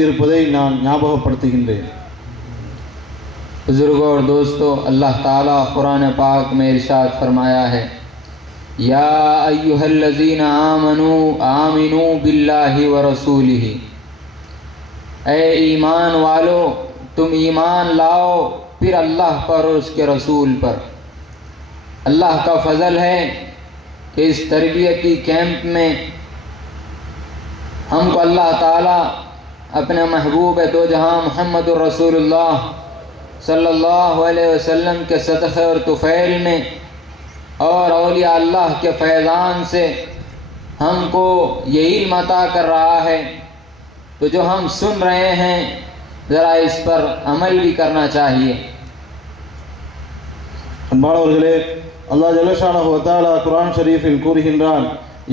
கூறியிருப்பதை நான் ஞாபகப்படுத்துகின்றேன். बुजुर्गों और दोस्तों, अल्लाह ताला कुरान पाक में इरशाद फरमाया है, या अय्युहल्लज़ीना आमनू आमिनू बिल्लाहि व रसूलिही, ए ईमान वालो तुम ईमान लाओ फिर अल्लाह पर और उसके रसूल पर। अल्लाह का फ़ज़ल है कि इस तरबियती कैंप में हमको अल्लाह ताला अपने महबूब दो जहां मुहम्मदुर रसूलुल्लाह सल्लल्लाहु अलैहि वसल्लम के सदक़े और तुफ़ैल में और औलिया अल्लाह के फैज़ान से हमको ये इल्म अता कर रहा है। तो जो हम सुन रहे हैं ज़रा इस पर अमल भी करना चाहिए। அன்பானவர்களே, அல்லாஹ் ஜல்லஷானஹு வ தஆலா குர்ஆன் ஷரீஃபில் கூறுகின்றான்,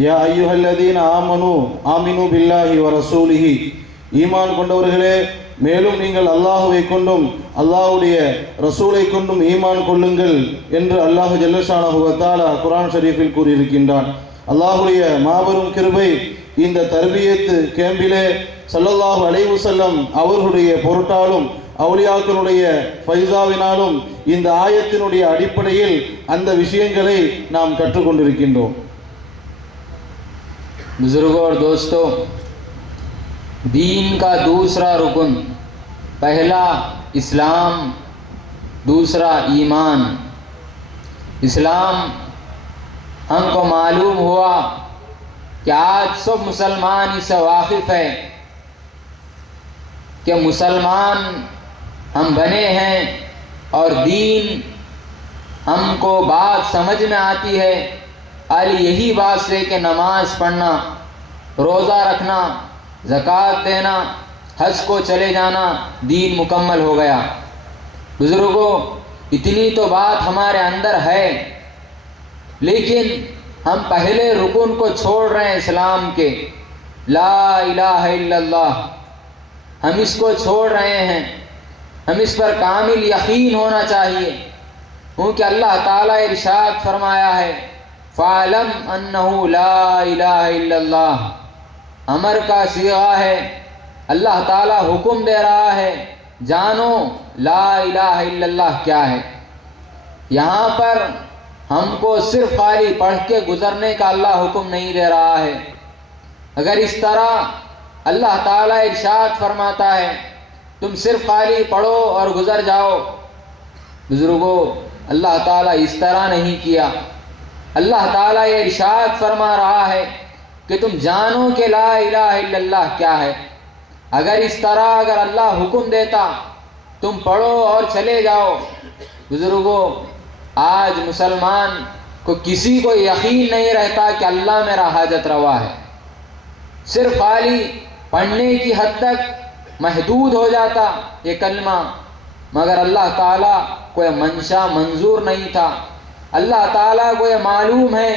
யா அய்யுஹல்லதீன ஆமனு ஆமினு பில்லாஹி வ ரசூலிஹி, ஈமான் கொண்டவர்களே மேலும் நீங்கள் அல்லாஹுவை கொண்டும் அல்லாஹ்வுடைய ரசூலை கொண்டும் ஈமான் கொள்ளுங்கள் என்று அல்லாஹ் ஜல்லஷானஹு வ தஆலா குர்ஆன் ஷரீஃபில் கூறியிருக்கின்றான். அல்லாஹ்வுடைய மாபெரும் கிருபை இந்த தர்பியத் கேம்பிலே ஸல்லல்லாஹு அலைஹி வஸல்லம் அவர்களுடைய பொருட்டாலும் அவுலியாக்களுடைய ஃபைசாவினாலும் இந்த ஆயத்தினுடைய அடிப்படையில் அந்த விஷயங்களை நாம் கற்றுக்கொண்டிருக்கின்றோம். बुजुर्गों और दोस्तों, दीन का दूसरा रुकन, पहला इस्लाम, दूसरा ईमान। इस्लाम हमको मालूम हुआ कि आज सब मुसलमान इससे वाकिफ़ है कि मुसलमान हम बने हैं और दीन हमको बात समझ में आती है। और यही बात से कि नमाज पढ़ना, रोज़ा रखना, ज़कात देना, हज को चले जाना दीन मुकम्मल हो गया। बुज़ुर्गों, इतनी तो बात हमारे अंदर है, लेकिन हम पहले रुकन को छोड़ रहे हैं इस्लाम के, ला इलाहा इल्लल्लाह, हम इसको छोड़ रहे हैं। हम इस पर कामिल यकीन होना चाहिए, क्योंकि अल्लाह ताला इरशाद फरमाया है, फ़अलम अन्नहु ला इलाहा इल्लल्लाह। अमर का सीगा है, अल्लाह ताला हुक्म दे रहा है, जानो ला इलाहा इल्लल्लाह क्या है। यहाँ पर हमको सिर्फ खाली पढ़ के गुज़रने का अल्लाह हुक्म नहीं दे रहा है। अगर इस तरह अल्लाह ताला इरशाद फरमाता है तुम सिर्फ खाली पढ़ो और गुज़र जाओ, बुज़ुर्गों अल्लाह ताला इस तरह नहीं किया। अल्लाह ताला ये इरशाद फरमा रहा है कि तुम जानो कि ला इलाहा इल्लल्लाह क्या है। अगर इस तरह अगर अल्लाह हुक्म देता तुम पढ़ो और चले जाओ, बुज़ुर्गों आज मुसलमान को किसी को यकीन नहीं रहता कि अल्लाह मेरा हाजत रवा है। सिर्फ खाली पढ़ने की हद तक महदूद हो जाता ये कलमा, मगर अल्लाह ताला कोई मंशा मंजूर नहीं था। अल्लाह ताला को ये मालूम है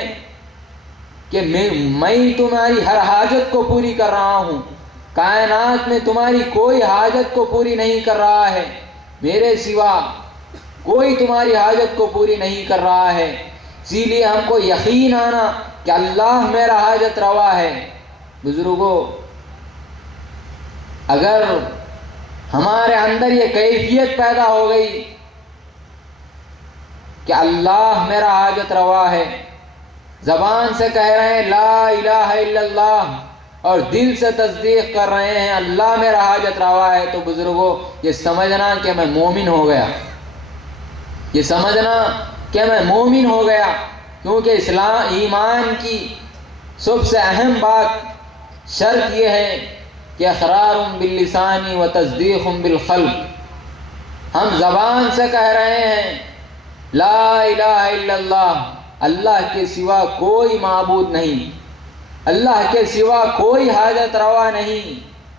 कि मैं तुम्हारी हर हाजत को पूरी कर रहा हूँ, कायनात में तुम्हारी कोई हाजत को पूरी नहीं कर रहा है, मेरे सिवा कोई तुम्हारी हाजत को पूरी नहीं कर रहा है। इसीलिए हमको यकीन आना कि अल्लाह मेरा हाजत रवा है। बुजुर्गों, अगर हमारे अंदर ये कैफियत पैदा हो गई कि अल्लाह मेरा हाजत रवा है, ज़बान से कह रहे हैं ला इलाहा इल्लल्लाह और दिल से तस्दीक कर रहे हैं अल्लाह मेरा हाजत रवा है, तो बुजुर्गों ये समझना कि मैं मोमिन हो गया, ये समझना कि मैं मोमिन हो गया। क्योंकि इस्लाम ईमान की सबसे अहम बात शर्त ये है कि इक़रारुम बिल्लिसानी व तस्दीक़ुम बिलक़ल्ब। हम ज़बान से कह रहे हैं ला इलाहा इल्लल्लाह, अल्लाह के सिवा कोई माबूद नहीं, अल्लाह के सिवा कोई हाजत रवा नहीं।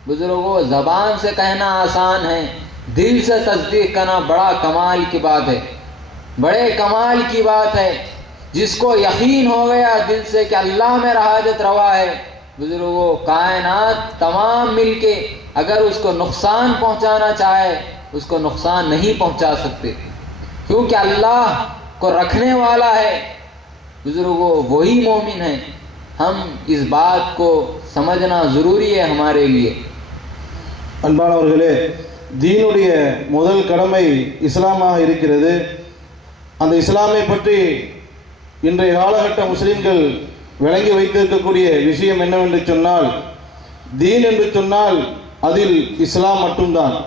बुजुर्गों ज़बान से कहना आसान है, दिल से तस्दीक करना बड़ा कमाल की बात है, बड़े कमाल की बात है। जिसको यकीन हो गया दिल से कि अल्लाह मेरा हाजत रवा है, बुजुर्गों कायनात तमाम मिलके अगर उसको नुकसान पहुंचाना चाहे उसको नुकसान नहीं पहुंचा सकते, क्योंकि अल्लाह को रखने वाला है बुजुर्गों वही मोमिन है। हम इस बात को समझना ज़रूरी है हमारे लिए। அன்பானவர்களே, தீனுடைய முதல் கடமை இஸ்லாமாக இருக்கிறது. அந்த இஸ்லாமை பற்றி இன்றைய காலகட்ட முஸ்லிம்கள் விளங்கி வைத்திருக்கக்கூடிய விஷயம் என்னவென்று சொன்னால், தீன் என்று சொன்னால் அதில் இஸ்லாம் மட்டும்தான்.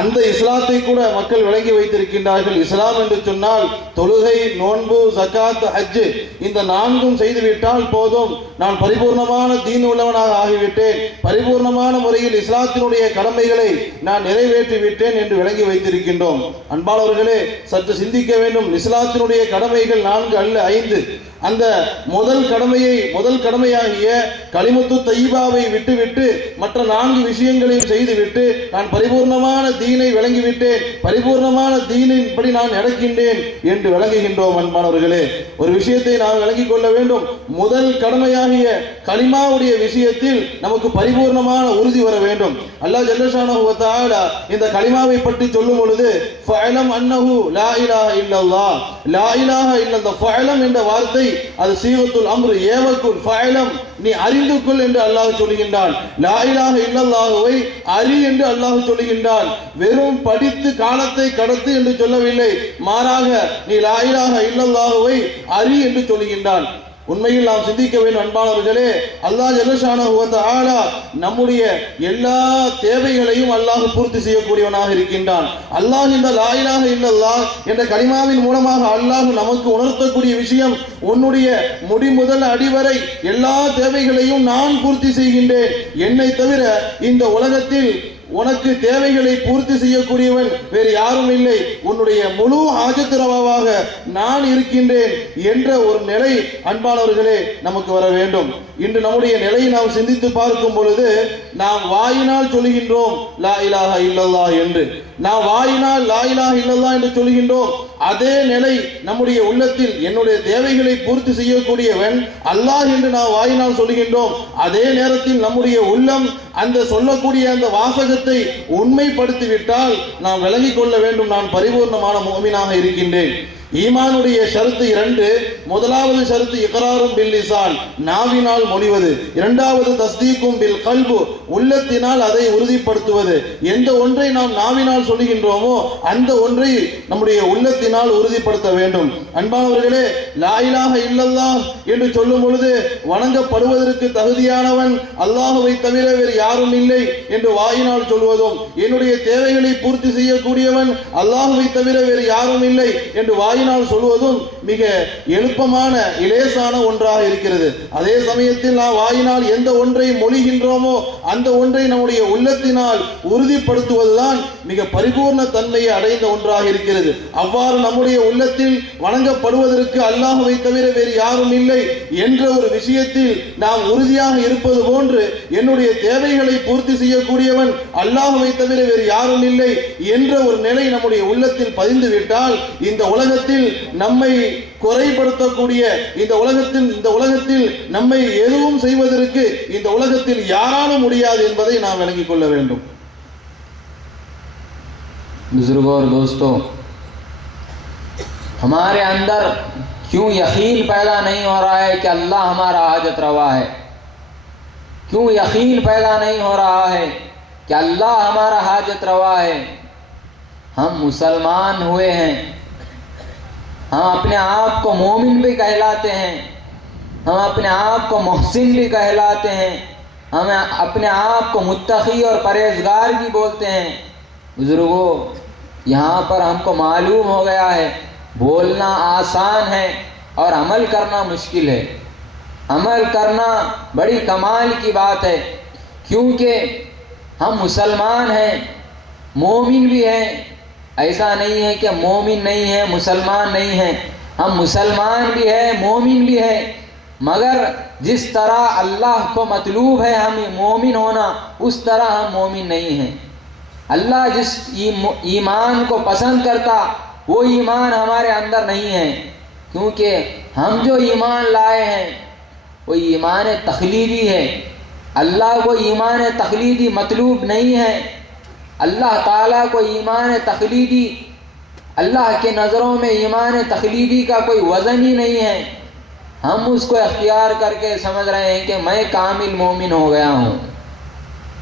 அந்த இஸ்லாத்தை கூட மக்கள் விளங்கி வைத்திருக்கின்றார்கள். இஸ்லாம் என்று சொன்னால் தொழுகை, நோன்பு, ஜகாத், ஹஜ் இந்த 4ம் செய்துவிட்டால் போதும், நான் பரிபூர்ணமான தீன் உள்ளவனாக ஆகிவிட்டேன், பரிபூர்ணமான முறையில் இஸ்லாத்தினுடைய கடமைகளை நான் நிறைவேற்றி விட்டேன் என்று விளங்கி வைத்திருக்கின்றோம். அன்பானவர்களே, சற்று சிந்திக்க வேண்டும். இஸ்லாத்தினுடைய கடமைகள் 4 அல்ல 5. அந்த முதல் கடமையாகிய கலிமத்து தையிபாவை விட்டுவிட்டு மற்ற 4 விஷயங்களையும் செய்துவிட்டு நான் பரிபூர்ணமான தீனை விளங்கிவிட்டேன், பரிபூர்ணமான தீனின்படி நான் நடக்கின்றேன் என்று விளங்குகின்றோம். அன்பானவர்களே, ஒரு விஷயத்தை நாம் விளங்கிக் கொள்ள வேண்டும். முதல் கடமையாகிய கலிமாவுடைய விஷயத்தில் நமக்கு பரிபூர்ணமான உறுதி வர வேண்டும். அல்லாஹ் ஜல்லஷானஹு வ தஆலா இந்த கலிமாவை பற்றி சொல்லும் பொழுது ஃபஅலம் அன்னஹு லா இலாஹ இல்லல்லாஹ், லா இலாஹ இல்லல்லாஹ், ஃபஅலம் என்ற வார்த்தை அது சீகத்துல் அம்ர், ஏவக்குல், ஃபஅலம் நீ அறிந்து கொள் என்று அல்லாஹ் சொல்லுகின்றான். லா இலாஹ இல்லல்லாஹுவை அறி என்று அல்லாஹ் சொல்லுகின்றான். வெறும் படித்து காலத்தை கடத்து என்று சொல்லவில்லை, மாறாக நீ லா இலாஹ இல்லல்லாஹுவை அறி என்று சொல்லுகின்றான். உண்மையில் நாம் சிந்திக்க வேண்டும் அன்பானவர்களே. அல்லாஹ் ஜல்லஷானஹு வ தஆலா நம்முடைய எல்லா தேவைகளையும் அல்லாஹ் பூர்த்தி செய்யக்கூடியவனாக இருக்கின்றான். அல்லாஹ் இந்த லா இலாஹ இல்லல்லாஹ் என்ற கலிமாவின் மூலமாக அல்லாஹ் நமக்கு உணர்த்தக்கூடிய விஷயம், உன்னுடைய முடி முதல் அடிவரை எல்லா தேவைகளையும் நான் பூர்த்தி செய்கின்றேன். என்னை தவிர இந்த உலகத்தில் உனக்கு தேவைகளை பூர்த்தி செய்யக்கூடியவன் வேறு யாரும் இல்லை, உன்னுடைய முழு ஹாஜத் ரவாவாக நான் இருக்கின்றேன் என்ற ஒரு நிலை அன்பானவர்களே நமக்கு வர வேண்டும். இன்று நம்முடைய நிலையை நாம் சிந்தித்து பார்க்கும் பொழுது நாம் வாயினால் சொல்லுகின்றோம் லா இலாஹ இல்லல்லாஹ் என்று, நாம் வாயினால் லா இலாஹ இல்லல்லாஹ் என்று சொல்லுகின்றோம். அதே நிலை நம்முடைய உள்ளத்தில் என்னுடைய தேவைகளை பூர்த்தி செய்யக்கூடியவன் அல்லாஹ் என்று நாம் வாயினால் சொல்லுகின்றோம். அதே நேரத்தில் நம்முடைய உள்ளம் அந்த சொல்லக்கூடிய அந்த வாசகத்தை உண்மைப்படுத்திவிட்டால் நாம் விளங்கிக் கொள்ள வேண்டும், நான் பரிபூர்ணமான முஃமினாக இருக்கின்றேன். ஈமானுடைய ஷரத்து 2. முதலாவது ஷரத்து இக்ராரும் பில் லிசான், நாவினால் மொழிவது. இரண்டாவது தஸ்தீக்கும் பில் கல்பு, உள்ளத்தினால் அதை உறுதிப்படுத்துவது. எந்த ஒன்றை நாம் நாவினால் சொல்லுகின்றோமோ அந்த ஒன்றை நம்முடைய உள்ளத்தினால் உறுதிப்படுத்த வேண்டும். அன்பானவர்களே, லா இலாஹ இல்லல்லாஹ் என்று சொல்லும் பொழுது வணங்கப்படுவதற்கு தகுதியானவன் அல்லாஹுவை தவிர வேறு யாரும் இல்லை என்று வாயினால் சொல்வதும், என்னுடைய தேவைகளை பூர்த்தி செய்யக்கூடியவன் அல்லாஹுவை தவிர வேறு யாரும் இல்லை என்று வாயினால் சொல்வதும் மிக எழுப்பமான இலேசான ஒன்றாக இருக்கிறது. அதே சமயத்தில் நாம் வாயினால் எந்த ஒன்றை மொழிகின்றோமோ அந்த ஒன்றை நம்முடைய உள்ளத்தினால் உறுதிப்படுத்துவதுதான் மிக பரிபூர்ண தன்மையை அடைந்த ஒன்றாக இருக்கிறது. அவ்வாறு நம்முடைய உள்ளத்தில் வணங்கப்படுவதற்கு அல்லாஹுவை தவிர வேறு யாரும் இல்லை என்ற ஒரு விஷயத்தில் நாம் உறுதியாக இருப்பது போன்று, என்னுடைய தேவைகளை பூர்த்தி செய்யக்கூடியவன் அல்லாஹுவை தவிர வேறு யாரும் இல்லை என்ற ஒரு நிலை நம்முடைய உள்ளத்தில் பதிந்துவிட்டால் இந்த உலகத்தில் நம்மை குறைபடுத்தக்கூடிய, இந்த உலகத்தில் நம்மை எதுவும் செய்வதற்கு இந்த உலகத்தில் யாராலும் முடியாது என்பதை நாம் விளங்கிக் கொள்ள வேண்டும். बुजुर्गों और दोस्तों, हमारे अंदर क्यों यकीन पैदा नहीं हो रहा है कि अल्लाह हमारा हाजत रवा है? क्यों यकीन पैदा नहीं हो रहा है कि अल्लाह हमारा हाजत रवा है? हम मुसलमान हुए हैं, हम अपने आप को मोमिन भी कहलाते हैं, हम अपने आप को मुहसिन भी कहलाते हैं, हम अपने आप को मुत्तकी और परहेजगार भी बोलते हैं। बुजुर्गों, यहाँ पर हमको मालूम हो गया है बोलना आसान है और अमल करना मुश्किल है। अमल करना बड़ी कमाल की बात है, क्योंकि हम मुसलमान हैं, मोमिन भी हैं। ऐसा नहीं है कि मोमिन नहीं है, मुसलमान नहीं है। हम मुसलमान भी है, मोमिन भी है, मगर जिस तरह अल्लाह को मतलूब है हमें मोमिन होना, उस तरह हम मोमिन नहीं हैं। अल्लाह जिस ईमान को पसंद करता वो ईमान हमारे अंदर नहीं है, क्योंकि हम जो ईमान लाए हैं वो ईमान तखलीदी है। अल्लाह को ईमान तखलीदी मतलूब नहीं है। अल्लाह ताला को ईमान तखलीदी, अल्लाह के नज़रों में ईमान तखलीदी का कोई वज़न ही नहीं है। हम उसको अख्तियार करके समझ रहे हैं कि मैं कामिल मोमिन हो गया हूँ,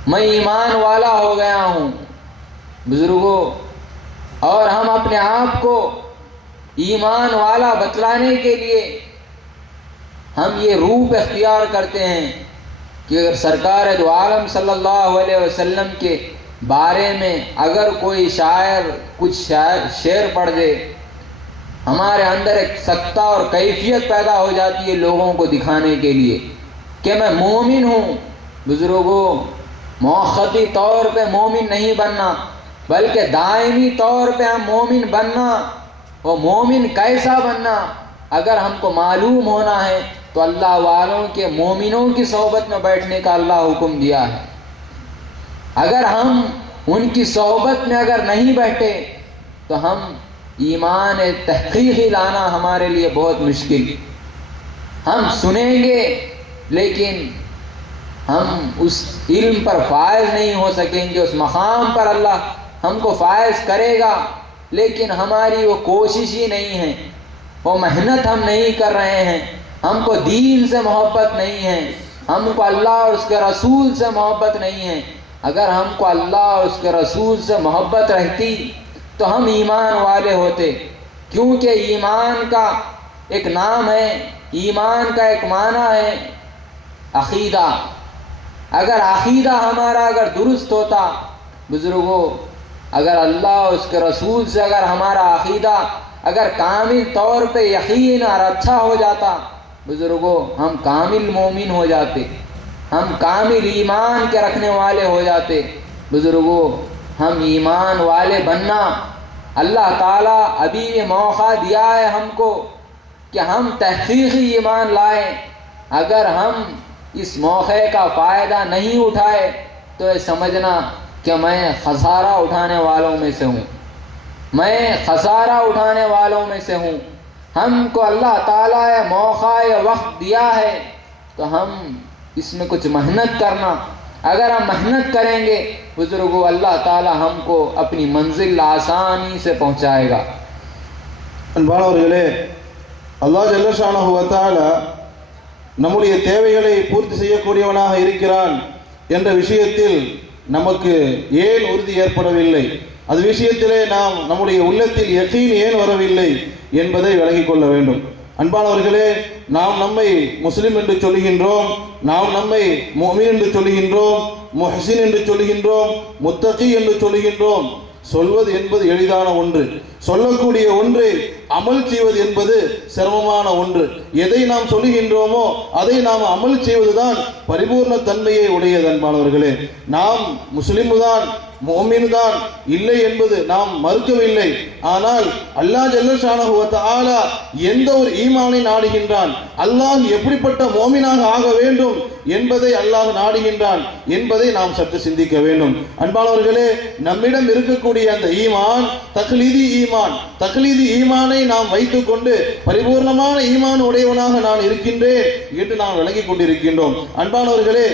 मैं ईमान वाला हो गया हूँ। बुजुर्गों, और हम अपने आप को ईमान वाला बतलाने के लिए हम ये रूप इख्तियार करते हैं कि अगर सरकार दो आलम सल्लल्लाहु अलैहि वसल्लम के बारे में अगर कोई शायर कुछ शेर पढ़ दे, हमारे अंदर एक सत्ता और कैफियत पैदा हो जाती है लोगों को दिखाने के लिए कि मैं मोमिन हूँ। बुजुर्गों, मौक़ती तौर पे मोमिन नहीं बनना, बल्कि दायमी तौर पे हम मोमिन बनना। वो मोमिन कैसा बनना, अगर हमको मालूम होना है तो अल्लाह वालों के मोमिनों की सोहबत में बैठने का अल्लाह हुक्म दिया है। अगर हम उनकी सोहबत में अगर नहीं बैठे तो हम ईमान तहक़ीक़ी लाना हमारे लिए बहुत मुश्किल। हम सुनेंगे लेकिन हम उस इल्म पर फायज नहीं हो सकेंगे, उस मकाम पर अल्लाह हमको फायज करेगा, लेकिन हमारी वो कोशिश ही नहीं है, वो मेहनत हम नहीं कर रहे हैं, हमको दीन से मोहब्बत नहीं है, हमको अल्लाह और उसके रसूल से मोहब्बत नहीं है। अगर हमको अल्लाह और उसके रसूल से मोहब्बत रहती तो हम ईमान वाले होते, क्योंकि ईमान का एक नाम है, ईमान का एक माना है अक़ीदा। अगर अक़ीदा हमारा अगर दुरुस्त होता, बुज़ुर्गों, अगर अल्लाह और उसके रसूल से अगर हमारा अक़ीदा अगर कामिल तौर पे यकीन और अच्छा हो जाता, बुज़ुर्गों, हम कामिल मोमिन हो जाते, हम कामिल ईमान के रखने वाले हो जाते। बुज़ुर्गों, हम ईमान वाले बनना, अल्लाह ताला अभी ये मौका दिया है हमको कि हम तहक़ीक़ी ईमान लाएं। अगर हम इस मौके का फ़ायदा नहीं उठाए तो ये समझना कि मैं खसारा उठाने वालों में से हूँ, मैं खसारा उठाने वालों में से हूँ। हमको अल्लाह ताला ये मौका ये वक्त दिया है तो हम इसमें कुछ मेहनत करना। अगर हम मेहनत करेंगे बुजुर्गों, अल्लाह ताला हमको अपनी मंजिल आसानी से पहुँचाएगा। அன்பானவர்களே, அல்லாஹ் ஜல்ல ஷானஹு வ தஆலா நம்முடைய தேவைகளை பூர்த்தி செய்யக்கூடியவனாக இருக்கிறான் என்ற விஷயத்தில் நமக்கு ஏன் உறுதி ஏற்படவில்லை, அது விஷயத்திலே நாம் நம்முடைய உள்ளத்தில் யகீன் ஏன் வரவில்லை என்பதை விளங்கிக் கொள்ள வேண்டும். அன்பானவர்களே, நாம் நம்மை முஸ்லிம் என்று சொல்லுகின்றோம், நாம் நம்மை முஃமின் என்று சொல்லுகின்றோம், முஹ்சின் என்று சொல்லுகின்றோம், முத்தகி என்று சொல்லுகின்றோம். சொல்வது என்பது எளிதான ஒன்று, சொல்லக்கூடிய ஒன்று அமல் செய்வது என்பது சிரமமான ஒன்று. எதை நாம் சொல்லுகின்றோமோ அதை நாம் அமல் செய்வதுதான் பரிபூர்ண தன்மையை உடையது. அன்பானவர்களே, நாம் முஸ்லிம் தான், முஃமின் தான் இல்லை என்பது நாம் மறுக்கவில்லை. ஆனால் அல்லாஹ் ஜல்ல ஷானஹு வ தஆலா எந்த ஒரு ஈமானை நாடுகின்றான், அல்லாஹ் எப்படிப்பட்ட முஃமினாக ஆக வேண்டும் என்பதை அல்லாஹ் நாடுகின்றான் என்பதை நாம் சற்று சிந்திக்க வேண்டும். அன்பானவர்களே, நம்மிடம் இருக்கக்கூடிய அந்த ஈமான் தக்லீதி ஈமான், தக்லீதி ஈமானை நாம் வைத்துக் கொண்டு பரிபூர்ணமான ஈமான் உடையவனாக நான் இருக்கின்றேன் என்று நாம் விளங்கிக் கொண்டிருக்கின்றோம். அன்பானவர்களே,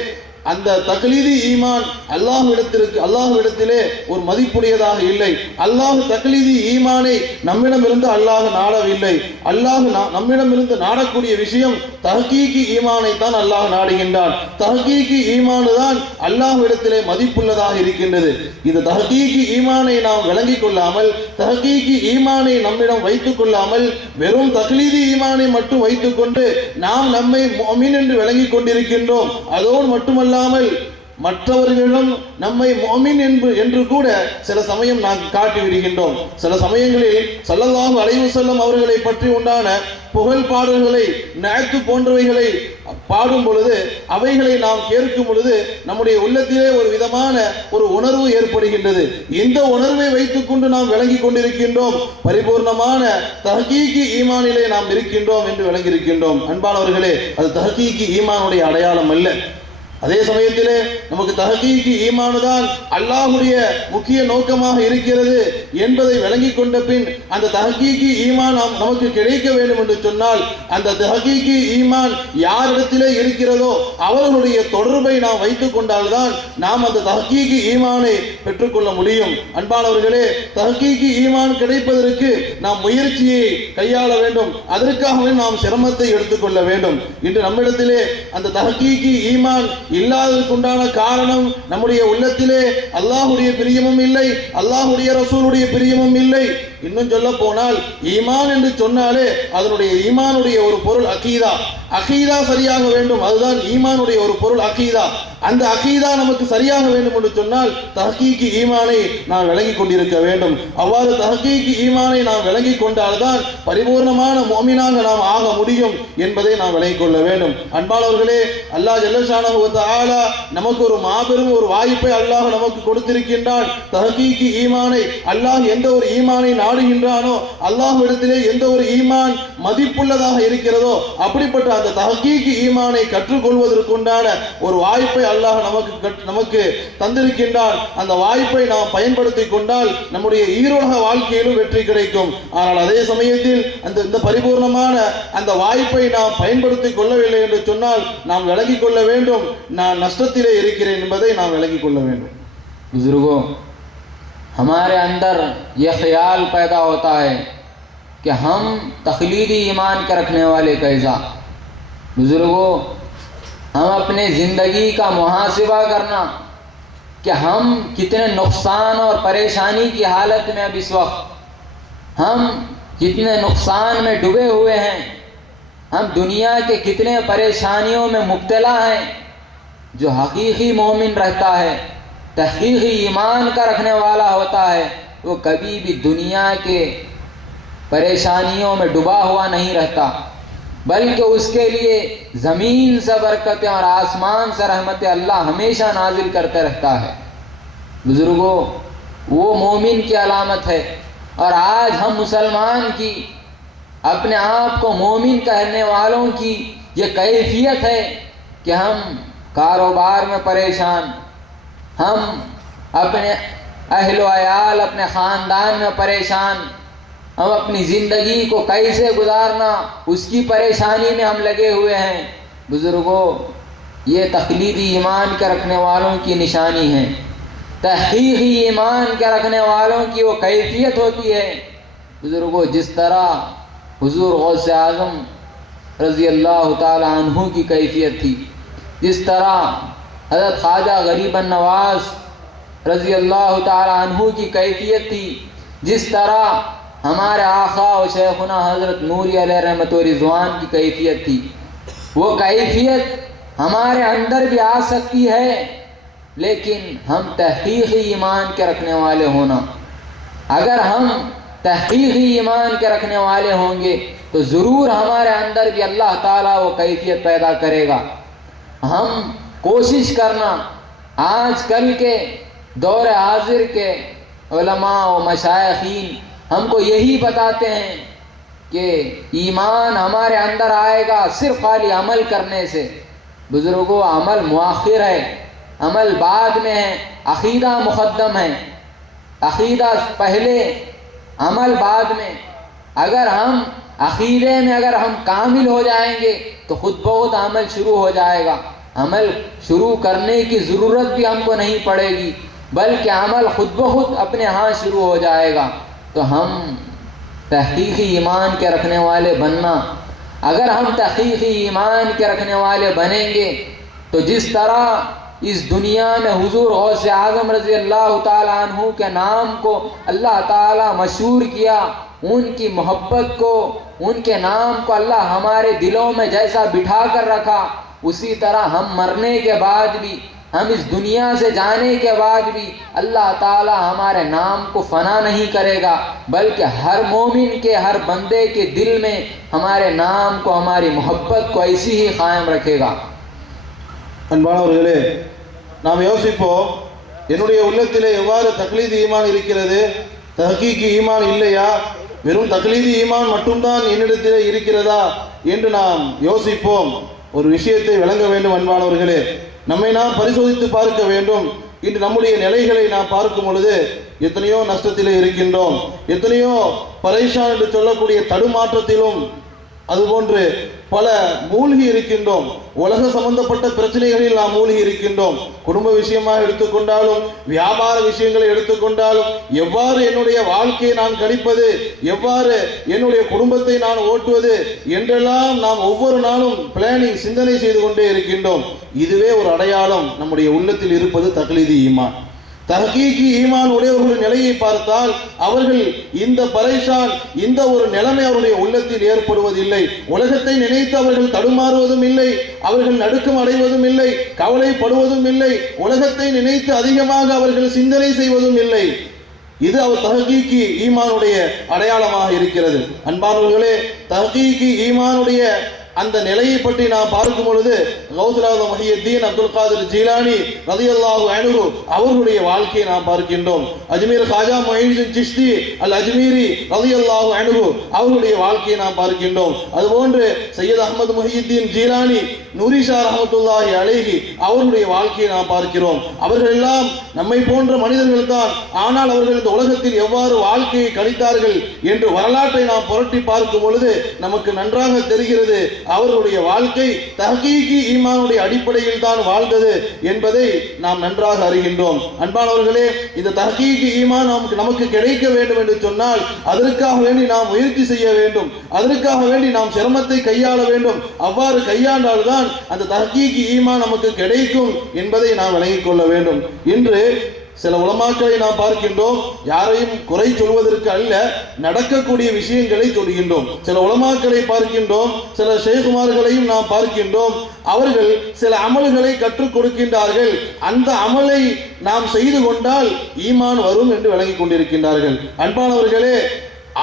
அந்த தக்லீதி ஈமான் அல்லாஹ்விடத்திலே ஒரு மதிப்புடையதாக இல்லை. அல்லாஹ் தக்லீதி ஈமானை நம்மிடமிருந்து அல்லாஹ் நாடவில்லை. அல்லாஹ் நம்மிடமிருந்து நாடக்கூடிய விஷயம் தஹ்கீகி ஈமானை தான் அல்லாஹ் நாடுகின்றான். தஹ்கீகி ஈமான் தான் அல்லாஹ்விடத்திலே மதிப்புள்ளதாக இருக்கின்றது. இந்த தஹ்கீகி ஈமானை நாம் விளங்கிக் கொள்ளாமல், தஹ்கீகி ஈமானை நம்மிடம் வைத்துக் கொள்ளாமல், வெறும் தக்லீதி ஈமானை மட்டும் வைத்துக் கொண்டு நாம் நம்மை முஃமின் என்று விளங்கிக் கொண்டிருக்கின்றோம். அதோடு மட்டுமல்ல, மற்றவர்களும் நம்மை முஃமின் என்று கூட சில சமயம் நாம் காட்டி விடுகின்றோம். சில சமயங்களில் ஸல்லல்லாஹு அலைஹி வஸல்லம் அவர்களை பற்றி உண்டான புகழ் பாடல்களை, நஅத்து போன்றவைகளை பாடும் பொழுது, அவைகளை நாம் கேட்கும் பொழுது நம்முடைய உள்ளத்திலே ஒரு விதமான ஒரு உணர்வு ஏற்படுகின்றது. இந்த உணர்வை வைத்துக் கொண்டு நாம் விளங்கிக் கொண்டிருக்கின்றோம், பரிபூர்ணமான தஹ்கீகி ஈமானிலே நாம் இருக்கின்றோம் என்று விளங்கியிருக்கின்றோம். அன்பானவர்களே, அது தஹ்கீகி ஈமானுடைய அடையாளம் அல்ல. அதே சமயத்திலே நமக்கு தஹ்கீகி ஈமான் தான் அல்லாஹ்வுடைய முக்கிய நோக்கமாக இருக்கிறது என்பதை விளங்கிக் கொண்ட பின் அந்த தஹ்கீகி ஈமான் நமக்கு கிடைக்க வேண்டும் என்று சொன்னால், அந்த தஹ்கீகி ஈமான் யாரிடத்திலே இருக்கிறதோ அவர்களுடைய தொடர்பை நாம் வைத்துக் கொண்டால்தான் நாம் அந்த தஹ்கீகி ஈமானை பெற்றுக்கொள்ள முடியும். அன்பானவர்களே, தஹ்கீகி ஈமான் கிடைப்பதற்கு நாம் முயற்சியை கையாள வேண்டும், அதற்காகவே நாம் சிரமத்தை எடுத்துக்கொள்ள வேண்டும். இன்று நம்மிடத்திலே அந்த தஹ்கீகி ஈமான் இல்லாததற்குண்டான காரணம் நம்முடைய உள்ளத்திலே அல்லாஹ்வுடைய பிரியமும் இல்லை, அல்லாஹ்வுடைய ரசூலுடைய பிரியமும் இல்லை. இன்னும் சொல்ல போனால் ஈமான் என்று சொன்னாலே அதனுடைய ஈமானுடைய ஒரு பொருள் அகீதா. அகீதா சரியாக வேண்டும், அதுதான் ஈமானுடைய ஒரு பொருள் அகீதா. அந்த அகீதா நமக்கு சரியாக வேண்டும் என்று சொன்னால் தஹ்கீக் ஈமானை நாம் விளங்கி கொண்டிருக்க வேண்டும். அவ்வாறு தஹ்கீக் ஈமானை நாம் விளங்கி கொண்டால்தான் பரிபூர்ணமான முஃமினாக நாம் ஆக முடியும் என்பதை நாம் விளங்கிக் கொள்ள வேண்டும். அன்பானவர்களே, அல்லாஹ் ஜல்லஷானஹு வ தஆலா நமக்கு ஒரு மாபெரும் ஒரு வாய்ப்பை அல்லாஹ் நமக்கு கொடுத்திருக்கின்றான். தஹ்கீக் ஈமானை அல்லாஹ் எந்த ஒரு ஈமானை நாடுகின்றானோ, அல்லாஹ்விடத்திலே எந்த ஒரு ஈமான் மதிப்புள்ளதாக இருக்கிறதோ அப்படிப்பட்ட அந்த தஹ்கீக் ஈமானை கற்றுக்கொள்வதற்குண்டான ஒரு வாய்ப்பை அல்லாஹ் நமக்கு தந்திருக்கின்றான். அந்த வாய்ப்பை நாம் பயன்படுத்திக் கொண்டால் நம்முடைய ஈரோக வாழ்க்கையிலும் வெற்றி கிடைக்கும். ஆனால் அதே சமயத்தில் இந்த பரிபூர்ணமான அந்த வாய்ப்பை நாம் பயன்படுத்திக் கொள்ளவில்லை என்று சொன்னால் நாம் விளங்கிக் கொள்ள வேண்டும், நான் நஷ்டத்திலே இருக்கிறேன் என்பதை நாம் விளங்கிக் கொள்ள வேண்டும். बुजुर्गों, हमारे अंदर यह ख्याल पैदा होता है कि हम तखलीदी ईमान के रखने वाले कैसा। बुजुर्गों, हम अपने ज़िंदगी का मुहासिबा करना कि हम कितने नुकसान और परेशानी की हालत में अब इस वक्त हम कितने नुकसान में डूबे हुए हैं, हम दुनिया के कितने परेशानियों में मुब्तला हैं। जो हकीकी मोमिन रहता है, तहकीकी ईमान का रखने वाला होता है, वो कभी भी दुनिया के परेशानियों में डूबा हुआ नहीं रहता, बल्कि उसके लिए ज़मीन से बरकतें और आसमान से रहमतें अल्लाह हमेशा नाजिल करते रहता है। बुज़ुर्गों, वो मोमिन की अलामत है। और आज हम मुसलमान की, अपने आप को मोमिन कहने वालों की ये कैफियत है कि हम कारोबार में परेशान, हम अपने अहलो अयाल, अपने ख़ानदान में परेशान, हम अपनी ज़िंदगी को कैसे गुजारना उसकी परेशानी में हम लगे हुए हैं। बुज़ुर्गों, ये तक़लीदी ईमान के रखने वालों की निशानी है। तहक़ीक़ी ईमान के रखने वालों की वो कैफियत होती है। बुज़ुर्गों, जिस तरह हुज़ूर गौसे आज़म रज़ी अल्लाह ताला अन्हु की कैफियत थी, जिस तरह हज़रत ख्वाजा गरीब नवाज़ रज़ी अल्लाह ताला अन्हु की कैफियत थी, जिस तरह हमारे आका व शेखुना हज़रत नूरी अलैहि रहमत व रिज़वान की कैफियत थी, वो कैफियत हमारे अंदर भी आ सकती है, लेकिन हम तहक़ीक़ी ईमान के रखने वाले होना। अगर हम तहक़ीक़ी ईमान के रखने वाले होंगे तो ज़रूर हमारे अंदर भी अल्लाह ताला वो कैफियत पैदा करेगा। हम कोशिश करना, आज कल के दौर हाजिर के उलमा व मशाइखीन हमको यही बताते हैं कि ईमान हमारे अंदर आएगा सिर्फ खाली अमल करने से। बुज़ुर्गों, अमल मुआखिर है, अमल बाद में है, अक़ीदा मुक़द्दम है, अक़ीदा पहले, अमल बाद में। अगर हम अक़ीदे में अगर हम कामिल हो जाएंगे तो खुद बहुत अमल शुरू हो जाएगा। अमल शुरू करने की ज़रूरत भी हमको नहीं पड़ेगी, बल्कि अमल खुद ब खुद अपने यहाँ शुरू हो जाएगा। तो हम तहक़ीक़ी ईमान के रखने वाले बनना, अगर हम तहक़ीक़ी ईमान के रखने वाले बनेंगे तो जिस तरह इस दुनिया में हुज़ूर गौसे आज़म रज़ी अल्लाह ताला अन्हु के नाम को अल्लाह ताला मशहूर किया, उनकी मोहब्बत को, उनके नाम को अल्लाह हमारे दिलों में जैसा बिठा कर रखा, उसी तरह हम मरने के बाद भी, हम इस दुनिया से जाने के बाद भी अल्लाह ताला हमारे नाम को फ़ना नहीं करेगा, बल्कि हर मोमिन के, हर बंदे के दिल में हमारे नाम को, हमारी मोहब्बत को ऐसी ही कायम रखेगा। அன்பானவர்களே, நாம் யோசிப்போம், என்னுடைய உள்ளத்திலே எவ்வாறு தக்லீதி ஈமான் இருக்கிறது, தஹ்கீகி ஈமான் இல்லையா, வெறும் தக்லீதி ஈமான் மட்டும்தான் என்னிடத்திலே இருக்கிறதா என்று நாம் யோசிப்போம். ஒரு விஷயத்தை விளங்க வேண்டும் அன்பானவர்களே, நம்மை நாம் பரிசோதித்து பார்க்க வேண்டும். இன்று நம்முடைய நிலைகளை நாம் பார்க்கும் பொழுது எத்தனையோ நஷ்டத்திலே இருக்கின்றோம், எத்தனையோ பரைஷான் என்று சொல்லக்கூடிய தடுமாற்றத்திலும் அதுபோன்று பல மூழ்கி இருக்கின்றோம். உலக சம்பந்தப்பட்ட பிரச்சனைகளில் நாம் மூழ்கி இருக்கின்றோம். குடும்ப விஷயமாக எடுத்துக்கொண்டாலும், வியாபார விஷயங்களை எடுத்துக்கொண்டாலும், எவ்வாறு என்னுடைய வாழ்க்கையை நான் கழிப்பது, எவ்வாறு என்னுடைய குடும்பத்தை நான் ஓட்டுவது என்றெல்லாம் நாம் ஒவ்வொரு நாளும் பிளானிங், சிந்தனை செய்து கொண்டே இருக்கின்றோம். இதுவே ஒரு அடையாளம் நம்முடைய உள்ளத்தில் இருப்பது தக்லீதி ஈமான். தஹ்கீகி ஈமான் உடையவர்களுடைய நிலையை பார்த்தால் அவர்கள் இந்த பரைஷான், இந்த ஒரு நிலைமை அவருடைய உள்ளத்தில் ஏற்படுவதில்லை. உலகத்தை நினைத்து அவர்கள் தடுமாறுவதும் இல்லை, அவர்கள் நடுக்கம் அடைவதும் இல்லை, கவலைப்படுவதும் இல்லை, உலகத்தை நினைத்து அதிகமாக அவர்கள் சிந்தனை செய்வதும் இல்லை. இது அவர் தஹ்கீகி ஈமானுடைய அடையாளமாக இருக்கிறது. அன்பானவர்களே, தஹ்கீகி ஈமானுடைய அந்த நிலையை பற்றி நாம் பார்க்கும் பொழுது கௌசுல் ஆஸம் முஹியுத்தீன் அப்துல் காதிர் ஜீலானி ரலியல்லாஹு அன்ஹு அவர்களுடைய வாழ்க்கையை நாம் பார்க்கின்றோம். அஜ்மீர் காஜா முஹீதுddin சிஷ்தி அல் அஜ்மீரி ரலியல்லாஹு அன்ஹு அவர்களுடைய வாழ்க்கையை நாம் பார்க்கின்றோம். அதுபோன்று சையத் அஹ்மத் முஹியுத்தீன் ஜீலானி நூரி ஷா ரஹ்மத்துல்லாஹி அலைஹி அவர்களுடைய வாழ்க்கையை நாம் பார்க்கிறோம். அவர்கள் எல்லாம் நம்மை போன்ற மனிதர்கள் தான். ஆனால் அவர்கள் இந்த உலகத்தில் எவ்வாறு வாழ்க்கையை கழித்தார்கள் என்று வரலாற்றை நாம் புரட்டி பார்க்கும் பொழுது நமக்கு நன்றாக தெரிகிறது. அவர்களுடைய வாழ்க்கை தஹ்கீகி ஈமானுடைய அடிப்படையில் தான் வாழ்ந்தது என்பதை நாம் நன்றாக அறிகின்றோம். அன்பானவர்களே, இந்த தஹ்கீகி ஈமான் நமக்கு கிடைக்க வேண்டும் என்று சொன்னால் அதற்காக வேண்டி நாம் முயற்சி செய்ய வேண்டும், அதற்காக வேண்டி நாம் சிரமத்தை கையாள வேண்டும். அவ்வாறு கையாண்டால்தான் அந்த தஹ்கீகி ஈமான் நமக்கு கிடைக்கும் என்பதை நாம் விளங்கிக் கொள்ள வேண்டும். இன்று சில உலமாக்களை நாம் பார்க்கின்றோம், யாரையும் குறை சொல்வதற்கு அல்ல, நடக்கக்கூடிய விஷயங்களை சொல்கின்றோம். சில உலமாக்களை பார்க்கின்றோம், சில ஷேகுமார்களையும் நாம் பார்க்கின்றோம். அவர்கள் சில அமல்களை கற்றுக் கொடுக்கின்றார்கள். அந்த அமலை நாம் செய்து கொண்டால் ஈமான் வரும் என்று விளங்கிக் கொண்டிருக்கின்றார்கள். அன்பானவர்களே,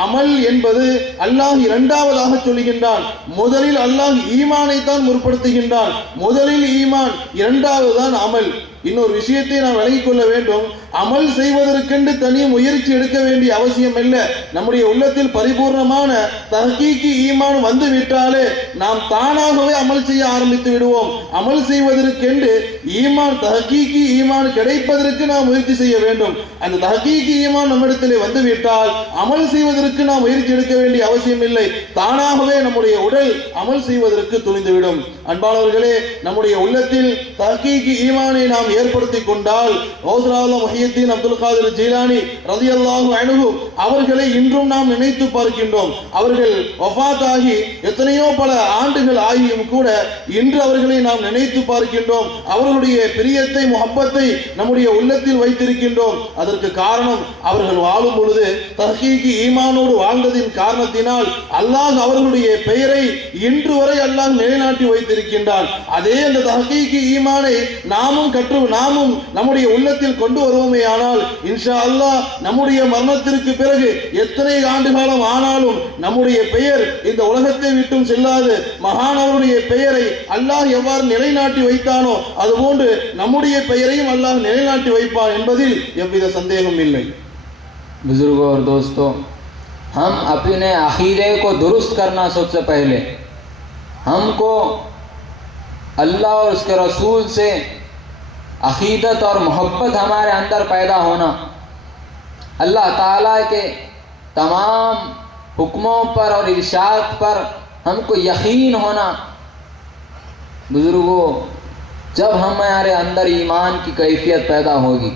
அமல் என்பது அல்லாஹ் இரண்டாவதாக சொல்லுகின்றான். முதலில் அல்லாஹ் ஈமானை தான் முற்படுத்துகின்றான். முதலில் ஈமான், இரண்டாவது தான் அமல். இன்னொரு விஷயத்தை நாம் விளங்கிக் கொள்ள வேண்டும். அமல் செய்வதற்கென்று தனி முயற்சி எடுக்க வேண்டிய அவசியம் இல்லை. நம்முடைய உள்ளத்தில் பரிபூர்ணமான தஹ்கீகி ஈமான் வந்து விட்டாலே நாம் தானாகவே அமல் செய்ய ஆரம்பித்து விடுவோம். அமல் செய்வதற்கென்று ஈமான், தஹ்கீகி ஈமான் கிடைப்பதற்கு நாம் முயற்சி செய்ய வேண்டும். அந்த தஹ்கீகி ஈமான் நம்மிடத்திலே வந்து விட்டால் அமல் செய்வதற்கு நாம் முயற்சி எடுக்க வேண்டிய அவசியம் இல்லை. தானாகவே நம்முடைய உடல் அமல் செய்வதற்கு துணிந்துவிடும். அன்பானவர்களே, நம்முடைய உள்ளத்தில் தஹ்கீகி ஈமானை நாம் ஏற்படுத்திக் கொண்டால் கௌசுல் ஆஸம் முஹியுத்தீன் அப்துல் காதிர் ஜீலானி ரலியல்லாஹு அன்ஹு அவர்களை இன்றும் நாம் நினைத்து பார்க்கின்றோம். அவர்கள் வஃபாத் ஆகி எத்தனையோ பல ஆண்டுகள் ஆகியும் கூட இன்று அவர்களை நாம் நினைத்து பார்க்கின்றோம். அவர்களுடைய பிரியத்தை, முஹப்பத்தை நம்முடைய உள்ளத்தில் வைத்திருக்கின்றோம். அதற்கு காரணம் அவர்கள் வாழும் பொழுது தஹ்கீகி ஈமானோடு வாழ்ந்ததின் காரணத்தினால் அல்லாஹ் அவர்களுடைய பெயரை இன்று வரை அல்லாஹ் நிலைநாட்டி வைத்திருக்கின்றான். அதே அந்த தஹ்கீகி ஈமானை நாமும் நம்முடைய உள்ளத்தில் கொண்டு வருவோமே ஆனால் இன்ஷா அல்லாஹ் நம்முடைய மரணத்திற்கு பிறகு எத்தனை ஆண்டு காலம் ஆனாலும் நம்முடைய பெயர் இந்த உலகத்தை விட்டும் செல்லாது. மகானவருடைய பெயரை அல்லாஹ் எவ்வாறு நிலைநாட்டி வைத்தானோ அதுபோன்று நம்முடைய பெயரையும் அல்லாஹ் நிலைநாட்டி வைப்பான் என்பதில் எவ்வித சந்தேகமும் இல்லை. बुजुर्गों और दोस्तों, हम अपने अकीदे को दुरुस्त करना सबसे पहले, हमको अल्लाह और उसके रसूल से अकीदत और मोहब्बत हमारे अंदर पैदा होना, अल्लाह ताला के तमाम हुक्मों पर और इरशाद पर हमको यकीन होना। बुजुर्गों, जब हमारे अंदर ईमान की कैफियत पैदा होगी,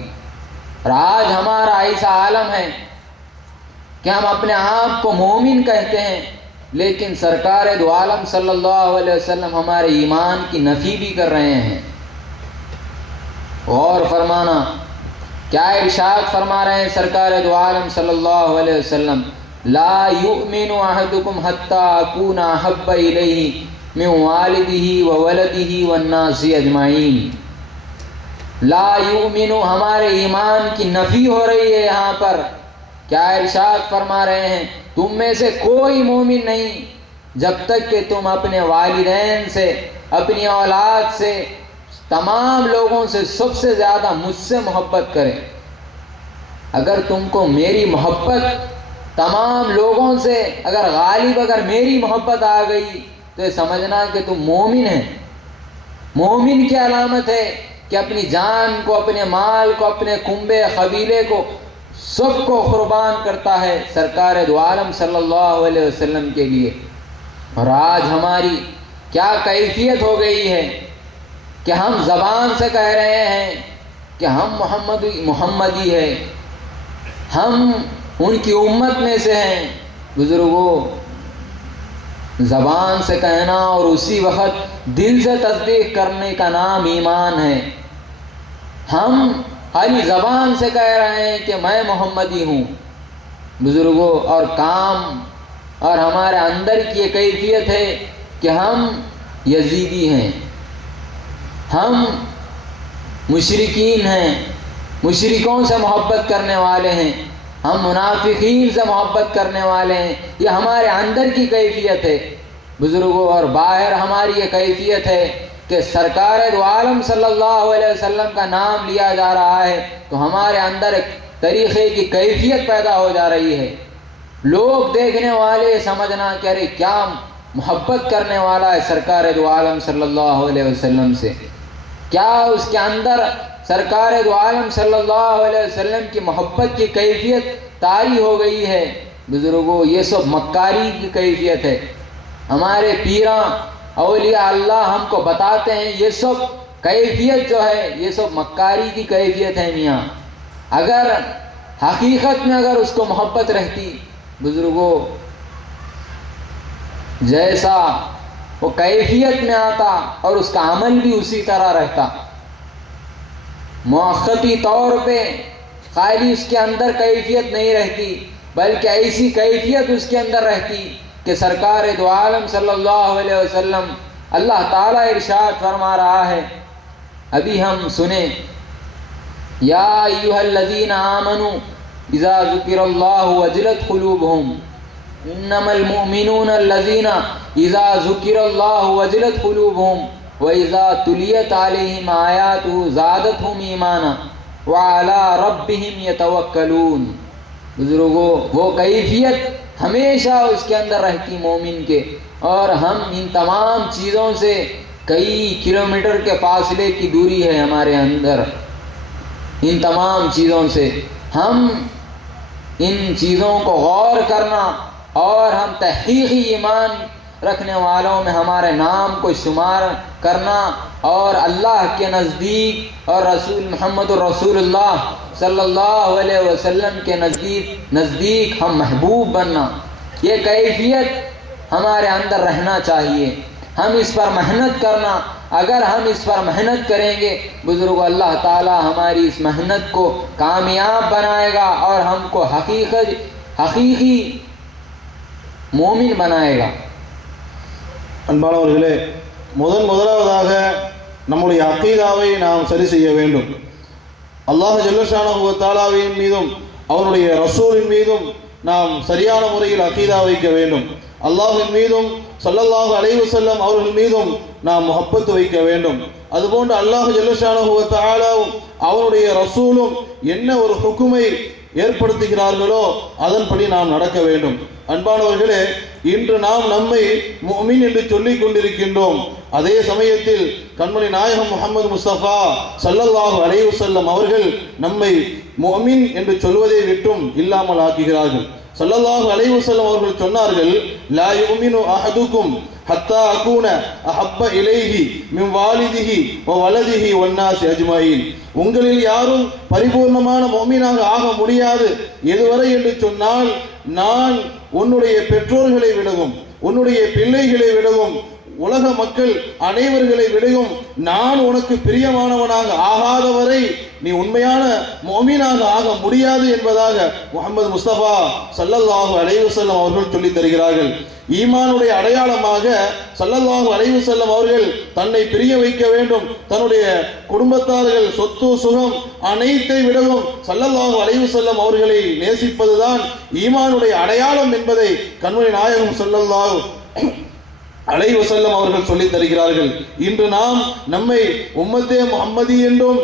और आज हमारा ऐसा आलम है कि हम अपने आप को मोमिन कहते हैं, लेकिन सरकार दो आलम सल्लल्लाहु अलैहि वसल्लम हमारे ईमान की नफ़ी भी कर रहे हैं। और फरमाना, क्या इरशाद फरमा रहे हैं सरकार दो आलम सल्लल्लाहु अलैहि वसल्लम, ला युमिनु अहदुकुम हत्ता अकूना अहब्ब इलैहि मिन वालिदिही व वलदिही वन्नासी अजमाइन। ला युमिनु, हमारे ईमान की नफ़ी हो रही है यहाँ पर। क्या इरशाद फरमा रहे हैं, तुम में से कोई मोमिन नहीं जब तक कि तुम अपने वालिदैन से, अपनी औलाद से, तमाम लोगों से सबसे ज़्यादा मुझसे मोहब्बत करें। अगर तुमको मेरी मोहब्बत तमाम लोगों से अगर मेरी मोहब्बत आ गई तो ये समझना कि तुम मोमिन है। मोमिन की अलामत है कि अपनी जान को, अपने माल को, अपने कुंबे कबीले को, सबको कुर्बान करता है सरकार दो आलम सल्लल्लाहु अलैहि वसल्लम के लिए। اور آج ہماری کیا کیفیت ہو گئی ہے کہ ہم زبان سے کہہ رہے ہیں کہ ہم محمدی ہے، ہم ان کی امت میں سے ہیں۔ بزرگوں، زبان سے کہنا اور اسی وقت دل سے تصدیق کرنے کا نام ایمان ہے۔ ہم خالی زبان سے کہہ رہے ہیں کہ میں محمدی ہوں بزرگوں، اور کام اور ہمارے اندر کی یہ کیفیت ہے کہ ہم یزیدی ہیں، ہم مشرکین ہیں، مشرکوں سے محبت کرنے والے ہیں، ہم منافقین سے محبت کرنے والے ہیں۔ یہ ہمارے اندر کی کیفیت ہے بزرگوں، اور باہر ہماری یہ کیفیت ہے کہ سرکار دو عالم صلی اللہ علیہ وسلم کا نام لیا جا رہا ہے تو ہمارے اندر ایک طریقے کی کیفیت پیدا ہو جا رہی ہے۔ لوگ دیکھنے والے سمجھنا کہ ارے کیا محبت کرنے والا ہے سرکار دو عالم صلی اللہ علیہ وسلم سے، کیا اس کے اندر سرکار دو عالم صلی اللہ علیہ وسلم کی محبت کی کیفیت طاری ہو گئی ہے۔ بزرگوں، یہ سب مکاری کی کیفیت ہے۔ ہمارے پیراں اولیاء اللہ ہم کو بتاتے ہیں یہ سب کیفیت جو ہے یہ سب مکاری کی کیفیت ہے میاں۔ اگر حقیقت میں اگر اس کو محبت رہتی بزرگوں، جیسا وہ کیفیت میں آتا اور اس کا عمل بھی اسی طرح رہتا، موقتی طور پہ خالی اس کے اندر کیفیت نہیں رہتی بلکہ ایسی کیفیت اس کے اندر رہتی کہ سرکار دو عالم صلی اللہ علیہ وسلم، اللہ تعالیٰ ارشاد فرما رہا ہے، ابھی ہم سنیں، یا ایھا الذین آمنوا اذا ذکر اللہ وجلت قلوبہم انما المؤمنون الذین اذا ذکر اللہ وجلت قلوبہم وَإِذَا تُلِيَتْ عَلَيْهِمْ آيَاتُهُ زَادَتْهُمْ إِيمَانًا وَعَلَىٰ رَبِّهِمْ يَتَوَكَّلُونَ۔ بزرگوں، وہ کیفیت ہمیشہ اس کے اندر رہتی مومن کے، اور ہم ان تمام چیزوں سے کئی کلومیٹر کے فاصلے کی دوری ہے ہمارے اندر۔ ان تمام چیزوں سے ہم ان چیزوں کو غور کرنا اور ہم تحقیقی ایمان رکھنے والوں میں ہمارے نام کو شمار کرنا اور اللہ کے نزدیک اور رسول محمد رسول اللہ صلی اللہ علیہ وسلم کے نزدیک ہم محبوب بننا، یہ کیفیت ہمارے اندر رہنا چاہیے۔ ہم اس پر محنت کرنا، اگر ہم اس پر محنت کریں گے بزرگوں، اللہ تعالی ہماری اس محنت کو کامیاب بنائے گا اور ہم کو حقیقی مومن بنائے گا۔ அன்பானவர்களே, முதலாவதாக நம்முடைய அகீதாவை நாம் சரி செய்ய வேண்டும். அல்லாஹ் ஜல்லஷானஹு வ தஆலாவின் மீதும் அவருடைய ரசூலின் மீதும் நாம் சரியான முறையில் அகீதா வைக்க வேண்டும். அல்லாஹ்வின் மீதும் ஸல்லல்லாஹு அலைஹி வஸல்லம் அவர்கள் மீதும் நாம் முஹப்பத் வைக்க வேண்டும். அதுபோன்று அல்லாஹ் ஜல்லஷானஹு வ தஆலாவும் அவருடைய ரசூலும் என்ன ஒரு ஹுக்குமை ஏற்படுத்துகிறார்களோ அதன்படி நாம் நடக்க வேண்டும். அன்பானவர்களே, இன்று நாம் நம்மை முஃமின் என்று சொல்லிக் கொண்டிருக்கின்றோம். அதே சமயத்தில் கண்மணி நாயகம் முஹம்மது முஸ்தபா ஸல்லல்லாஹு அலைஹி வஸல்லம் அவர்கள் நம்மை முஃமின் என்று சொல்வதை விட்டும் இல்லாமல் ஆக்குகிறார்கள். ஸல்லல்லாஹு அலைஹி வஸல்லம் அவர்கள் சொன்னார்கள், லா யுமினு அஹதுக்கும் ஹத்தா அகூன அஹப்ப இலைஹி மின் வாலிதிஹி வ வலதிஹி வன்னாஸி அஜ்மஈன். உங்களில் யாரும் பரிபூர்ணமான முஃமினாக ஆக முடியாது எதுவரை என்று சொன்னால், நான் உன்னுடைய பெற்றோர்களை விடவும் உன்னுடைய பிள்ளைகளை விடவும் உலக மக்கள் அனைவர்களை விடவும் நான் உனக்கு பிரியமானவனாக ஆகாதவரை நீ உண்மையான முஃமினாக ஆக முடியாது என்பதாக முஹம்மது முஸ்தபா ஸல்லல்லாஹு அலைஹி வஸல்லம் அவர்கள் சொல்லித் தருகிறார்கள். ஈமானுடைய அடையாளமாக ஸல்லல்லாஹு அலைஹி வஸல்லம் அவர்கள் தன்னை பிரிய வைக்க வேண்டும், தன்னுடைய குடும்பத்தார்கள் சொத்து சுகம் அனைத்தை விடவும் ஸல்லல்லாஹு அலைஹி வஸல்லம் அவர்களை நேசிப்பதுதான் ஈமானுடைய அடையாளம் என்பதை கண்மணி நாயகம் ஸல்லல்லாஹு அலைஹி வஸல்லம் அவர்கள் சொல்லித் தருகிறார்கள். இன்று நாம் நம்மை உம்மத்தே முஹம்மதி என்றும்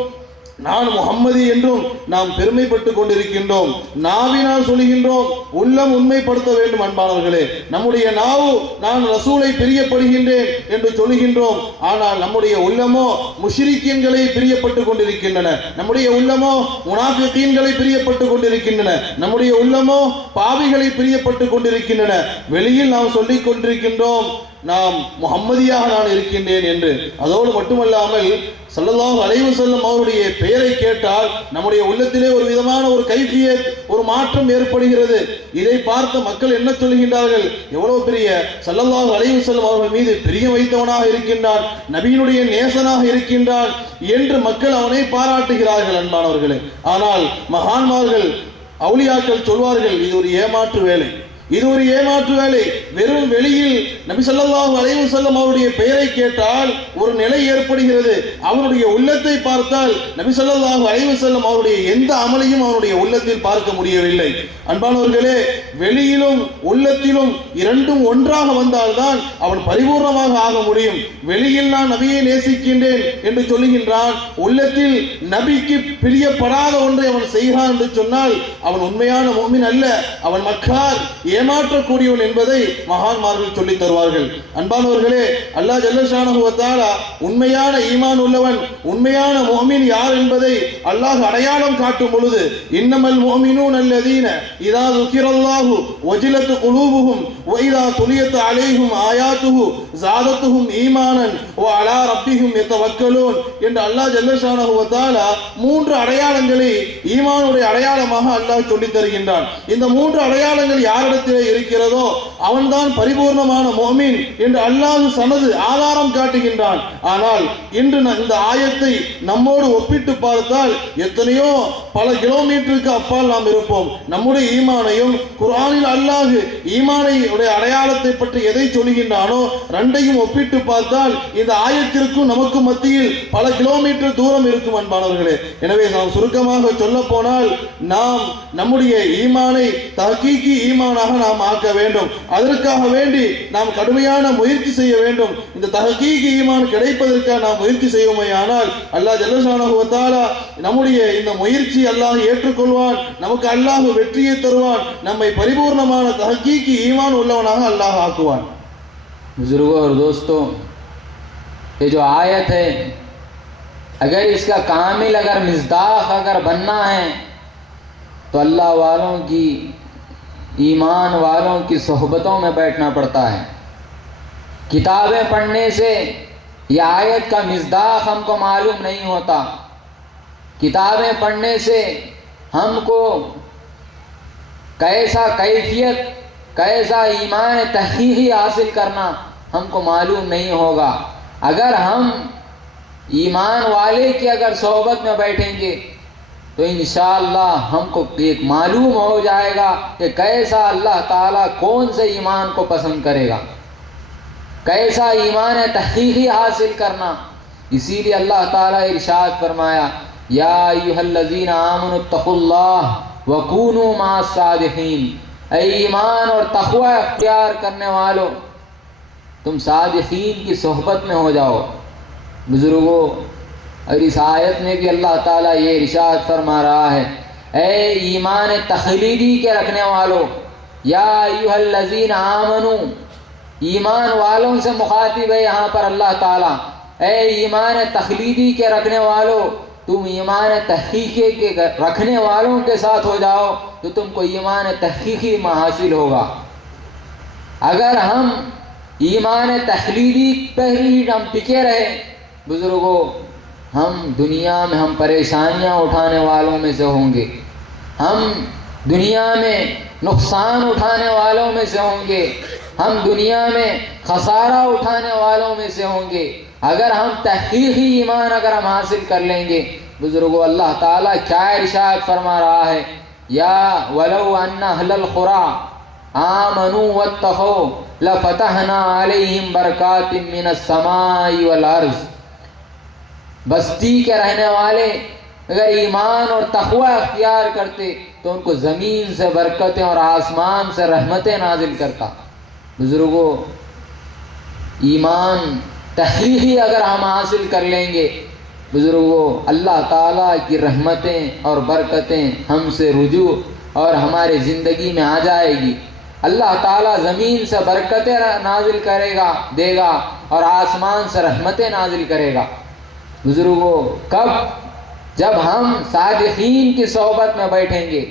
நான் முஹம்மதி என்றும் நாம் பெருமைப்பட்டு கொண்டிருக்கின்றோம். நாவினால் சொல்கின்றோம், உள்ளம் உண்மைப்படுத்த வேண்டும். அன்பானவர்களே, நம்முடைய நாவு நான் ரசூலை பிரியப்படுகின்றேன் என்று சொல்கின்றோம். ஆனால் நம்முடைய உள்ளமோ முஷ்ரிக்கீன்களை பிரியப்பட்டு கொண்டிருக்கின்றன. நம்முடைய உள்ளமோ முனாஃபிகீன்களை பிரியப்பட்டு கொண்டிருக்கின்றன. நம்முடைய உள்ளமோ பாவிகளை பிரியப்பட்டு கொண்டிருக்கின்றன. வெளியில் நாம் சொல்லிக் கொண்டிருக்கின்றோம் நாம் முஹம்மதியாக நான் இருக்கின்றேன் என்று. அதோடு மட்டுமல்லாமல் ஸல்லல்லாஹு அலைஹி வஸல்லம் அவருடைய பெயரை கேட்டால் நம்முடைய உள்ளத்திலே ஒரு விதமான ஒரு கைஃபியத், ஒரு மாற்றம் ஏற்படுகிறது. இதை பார்த்த மக்கள் என்ன சொல்கின்றார்கள்? எவ்வளவு பெரிய ஸல்லல்லாஹு அலைஹி வஸல்லம் அவர்கள் மீது பிரியம் வைத்தவனாக இருக்கின்றான், நபியினுடைய நேசனாக இருக்கின்றான் என்று மக்கள் அவனை பாராட்டுகிறார்கள். அன்பானவர்களே, ஆனால் மகான்மார்கள் அவுலியாக்கள் சொல்வார்கள், இது ஒரு ஏமாற்று வேலை, இது ஒரு ஏமாற்று வேலை. வெறும் வெளியில் நபி ஸல்லல்லாஹு அலைஹி வஸல்லம் அவருடைய பெயரை கேட்டால் ஒரு நிலை ஏற்படுகிறது. அவருடைய உள்ளத்தை பார்த்தால் நபி ஸல்லல்லாஹு அலைஹி வஸல்லம் அவருடைய எந்த அமலையும் அவருடைய உள்ளத்தில் பார்க்க முடியவில்லை. அன்பானவர்களே, வெளியிலும் உள்ளத்திலும் இரண்டும் ஒன்றாக வந்தால்தான் அவன் பரிபூர்ணமாக ஆக முடியும். வெளியில் நான் நபியை நேசிக்கின்றேன் என்று சொல்லுகின்றான், உள்ளத்தில் நபிக்கு பிரியப்படாத ஒன்றை அவன் செய்கிறான் என்று சொன்னால் அவன் உண்மையான முஃமின் அல்ல, அவன் மக்கார், ஏமாற்றக்கூடியவன் என்பதை மகான்மார்கள் சொல்லித் தருவார்கள். அன்பானவர்களே, அல்லாஹ் ஜல்ல ஷானஹு வ தஆலா உண்மையான ஈமான் உள்ளவன், உண்மையான முஃமின் யார் என்பதை அல்லாஹ் அடையாளம் காட்டும் பொழுது, இன்னமல் முஃமினூன அல்லதீன இதா ذுகிரல்லாஹு வஜிலத் குலூபுஹும் வ இதா துலியத் அலைஹிம் ஆயாத்துஹு ஸாதத்துஹும் ஈமானன் வ அலா ரப்பிஹிம் யதவக்கலூன் என்று அல்லாஹ் ஜல்ல ஷானஹு வ தஆலா மூன்று அடையாளங்களை ஈமானுடைய அடையாளமாக அல்லாஹ் சொல்லித் தருகின்றான். இந்த மூன்று அடையாளங்கள் யாரிடத்தில் இருக்கிறதோ அவன்தான் பரிபூர்ணமான முஃமின் என்று அல்லாஹ் சனது ஆதாரம் காட்டுகின்றான். ஆனால் இன்று இந்த ஆயத்தை நம்மோடு ஒப்பிட்டு பார்த்தால் எத்தனையோ பல கிலோமீட்டருக்கு அப்பால் நாம் இருப்போம். நம்முடைய ஈமானையும் குர்ஆனில் அல்லாஹ் ஈமானை உடைய அடையாளத்தை பற்றி எதை சொல்கின்றானோ ரெண்டையும் ஒப்பிட்டு பார்த்தால் இந்த ஆயத்திற்கும் நமக்கு மத்தியில் பல கிலோமீட்டர் தூரம் இருக்கும். அன்பானவர்களே, எனவே நாம் சுருக்கமாக சொல்ல போனால் நாம் நம்முடைய ஈமானை தஹ்கீகி ஈமானாக நாம் ஆக்க வேண்டும். அதற்காக வேண்டி நாம் கடுமையான முயற்சி செய்ய வேண்டும். இந்த தஹ்கீகி ஈமான் கிடைப்பதற்காக நாம் முயற்சி செய்வோமேயானால் அல்லாஹ் ஜல்ல ஷானஹு வ தஆலா நம்முடைய இந்த முயற்சி அல்லாஹ் ஏற்றுக்கொள்வான், நமக்கு அல்லாஹ் வெற்றியை தருவான், நம்மை பரிபூர்ணமான தஹ்கீகி ஈமான் உள்ளவனாக அல்லாஹ் ஆக்குவான். बुजुर्गों और दोस्तों, ये जो आयत है, अगर इसका कामिल अगर मिज़दाक़ अगर बनना है तो अल्लाह वालों की, ईमान वालों की सोहबतों में बैठना पड़ता है। किताबें पढ़ने से यह आयत का मिज़दाक़ हमको मालूम नहीं होता। किताबें पढ़ने से हमको कैसा कैफियत, कैसा ईमान तहक़ीक़ी हासिल करना हमको मालूम नहीं होगा। अगर हम ईमान वाले की अगर सोहबत में बैठेंगे तो इंशाअल्लाह हमको एक मालूम हो जाएगा कि कैसा अल्लाह ताला कौन से ईमान को पसंद करेगा, कैसा ईमान तहक़ीक़ी हासिल करना। इसीलिए अल्लाह ताला इरशाद फरमाया, या अय्युहल्लज़ीना आमनुत्तक़ुल्लाह वकूनू मास्सादिक़ीन, ऐ ईमान और तक़वा अख्तियार करने वालों, तुम सादिक़ीन की सोहबत में हो जाओ। बुजुर्गों, और इस आयत में भी अल्लाह ताला ये इरशाद फरमा रहा है, ऐ ईमान तख़लीदी के रखने वालों, या अय्युहल्लज़ीना आमनू, ईमान वालों से मुखातिब है यहाँ पर अल्लाह ताला। ऐ ईमान तख़लीदी के रखने वालों, तुम ईमान तहक़ीक़ी के रखने वालों के साथ हो जाओ तो तुमको ईमान तहक़ीक़ी में हासिल होगा। अगर हम ईमान तख़लीदी पर ही हम टिके रहे बुज़ुर्गों, हम दुनिया में हम परेशानियां उठाने वालों में से होंगे, हम दुनिया में नुकसान उठाने वालों में से होंगे, हम दुनिया में खसारा उठाने वालों में से होंगे। अगर हम तहक़ीक़ी ईमान अगर हम हासिल कर लेंगे बुज़ुर्गों, अल्लाह ताला क्या इरशाद फरमा रहा है, या वलौ अन्ना अहलल क़ुरा आमनू वत्तक़ौ लफ़तहना अलैहिम बरकातिम मिनस समाई वल अर्ज़। बस्ती के रहने वाले अगर ईमान और तक़वा अख्तियार करते तो उनको ज़मीन से बरकतें और आसमान से रहमतें नाजिल करता। बुज़ुर्गों, ईमान तहक़ीक़ी अगर हम हासिल कर लेंगे बुजुर्गों, अल्लाह ताला की रहमतें और बरकतें हमसे रुजू और हमारे ज़िंदगी में आ जाएगी। अल्लाह ताला ज़मीन से बरकतें नाजिल करेगा, देगा, और आसमान से रहमतें नाजिल करेगा। बुजुर्गों, कब? जब हम सादिकीन की सोहबत में बैठेंगे।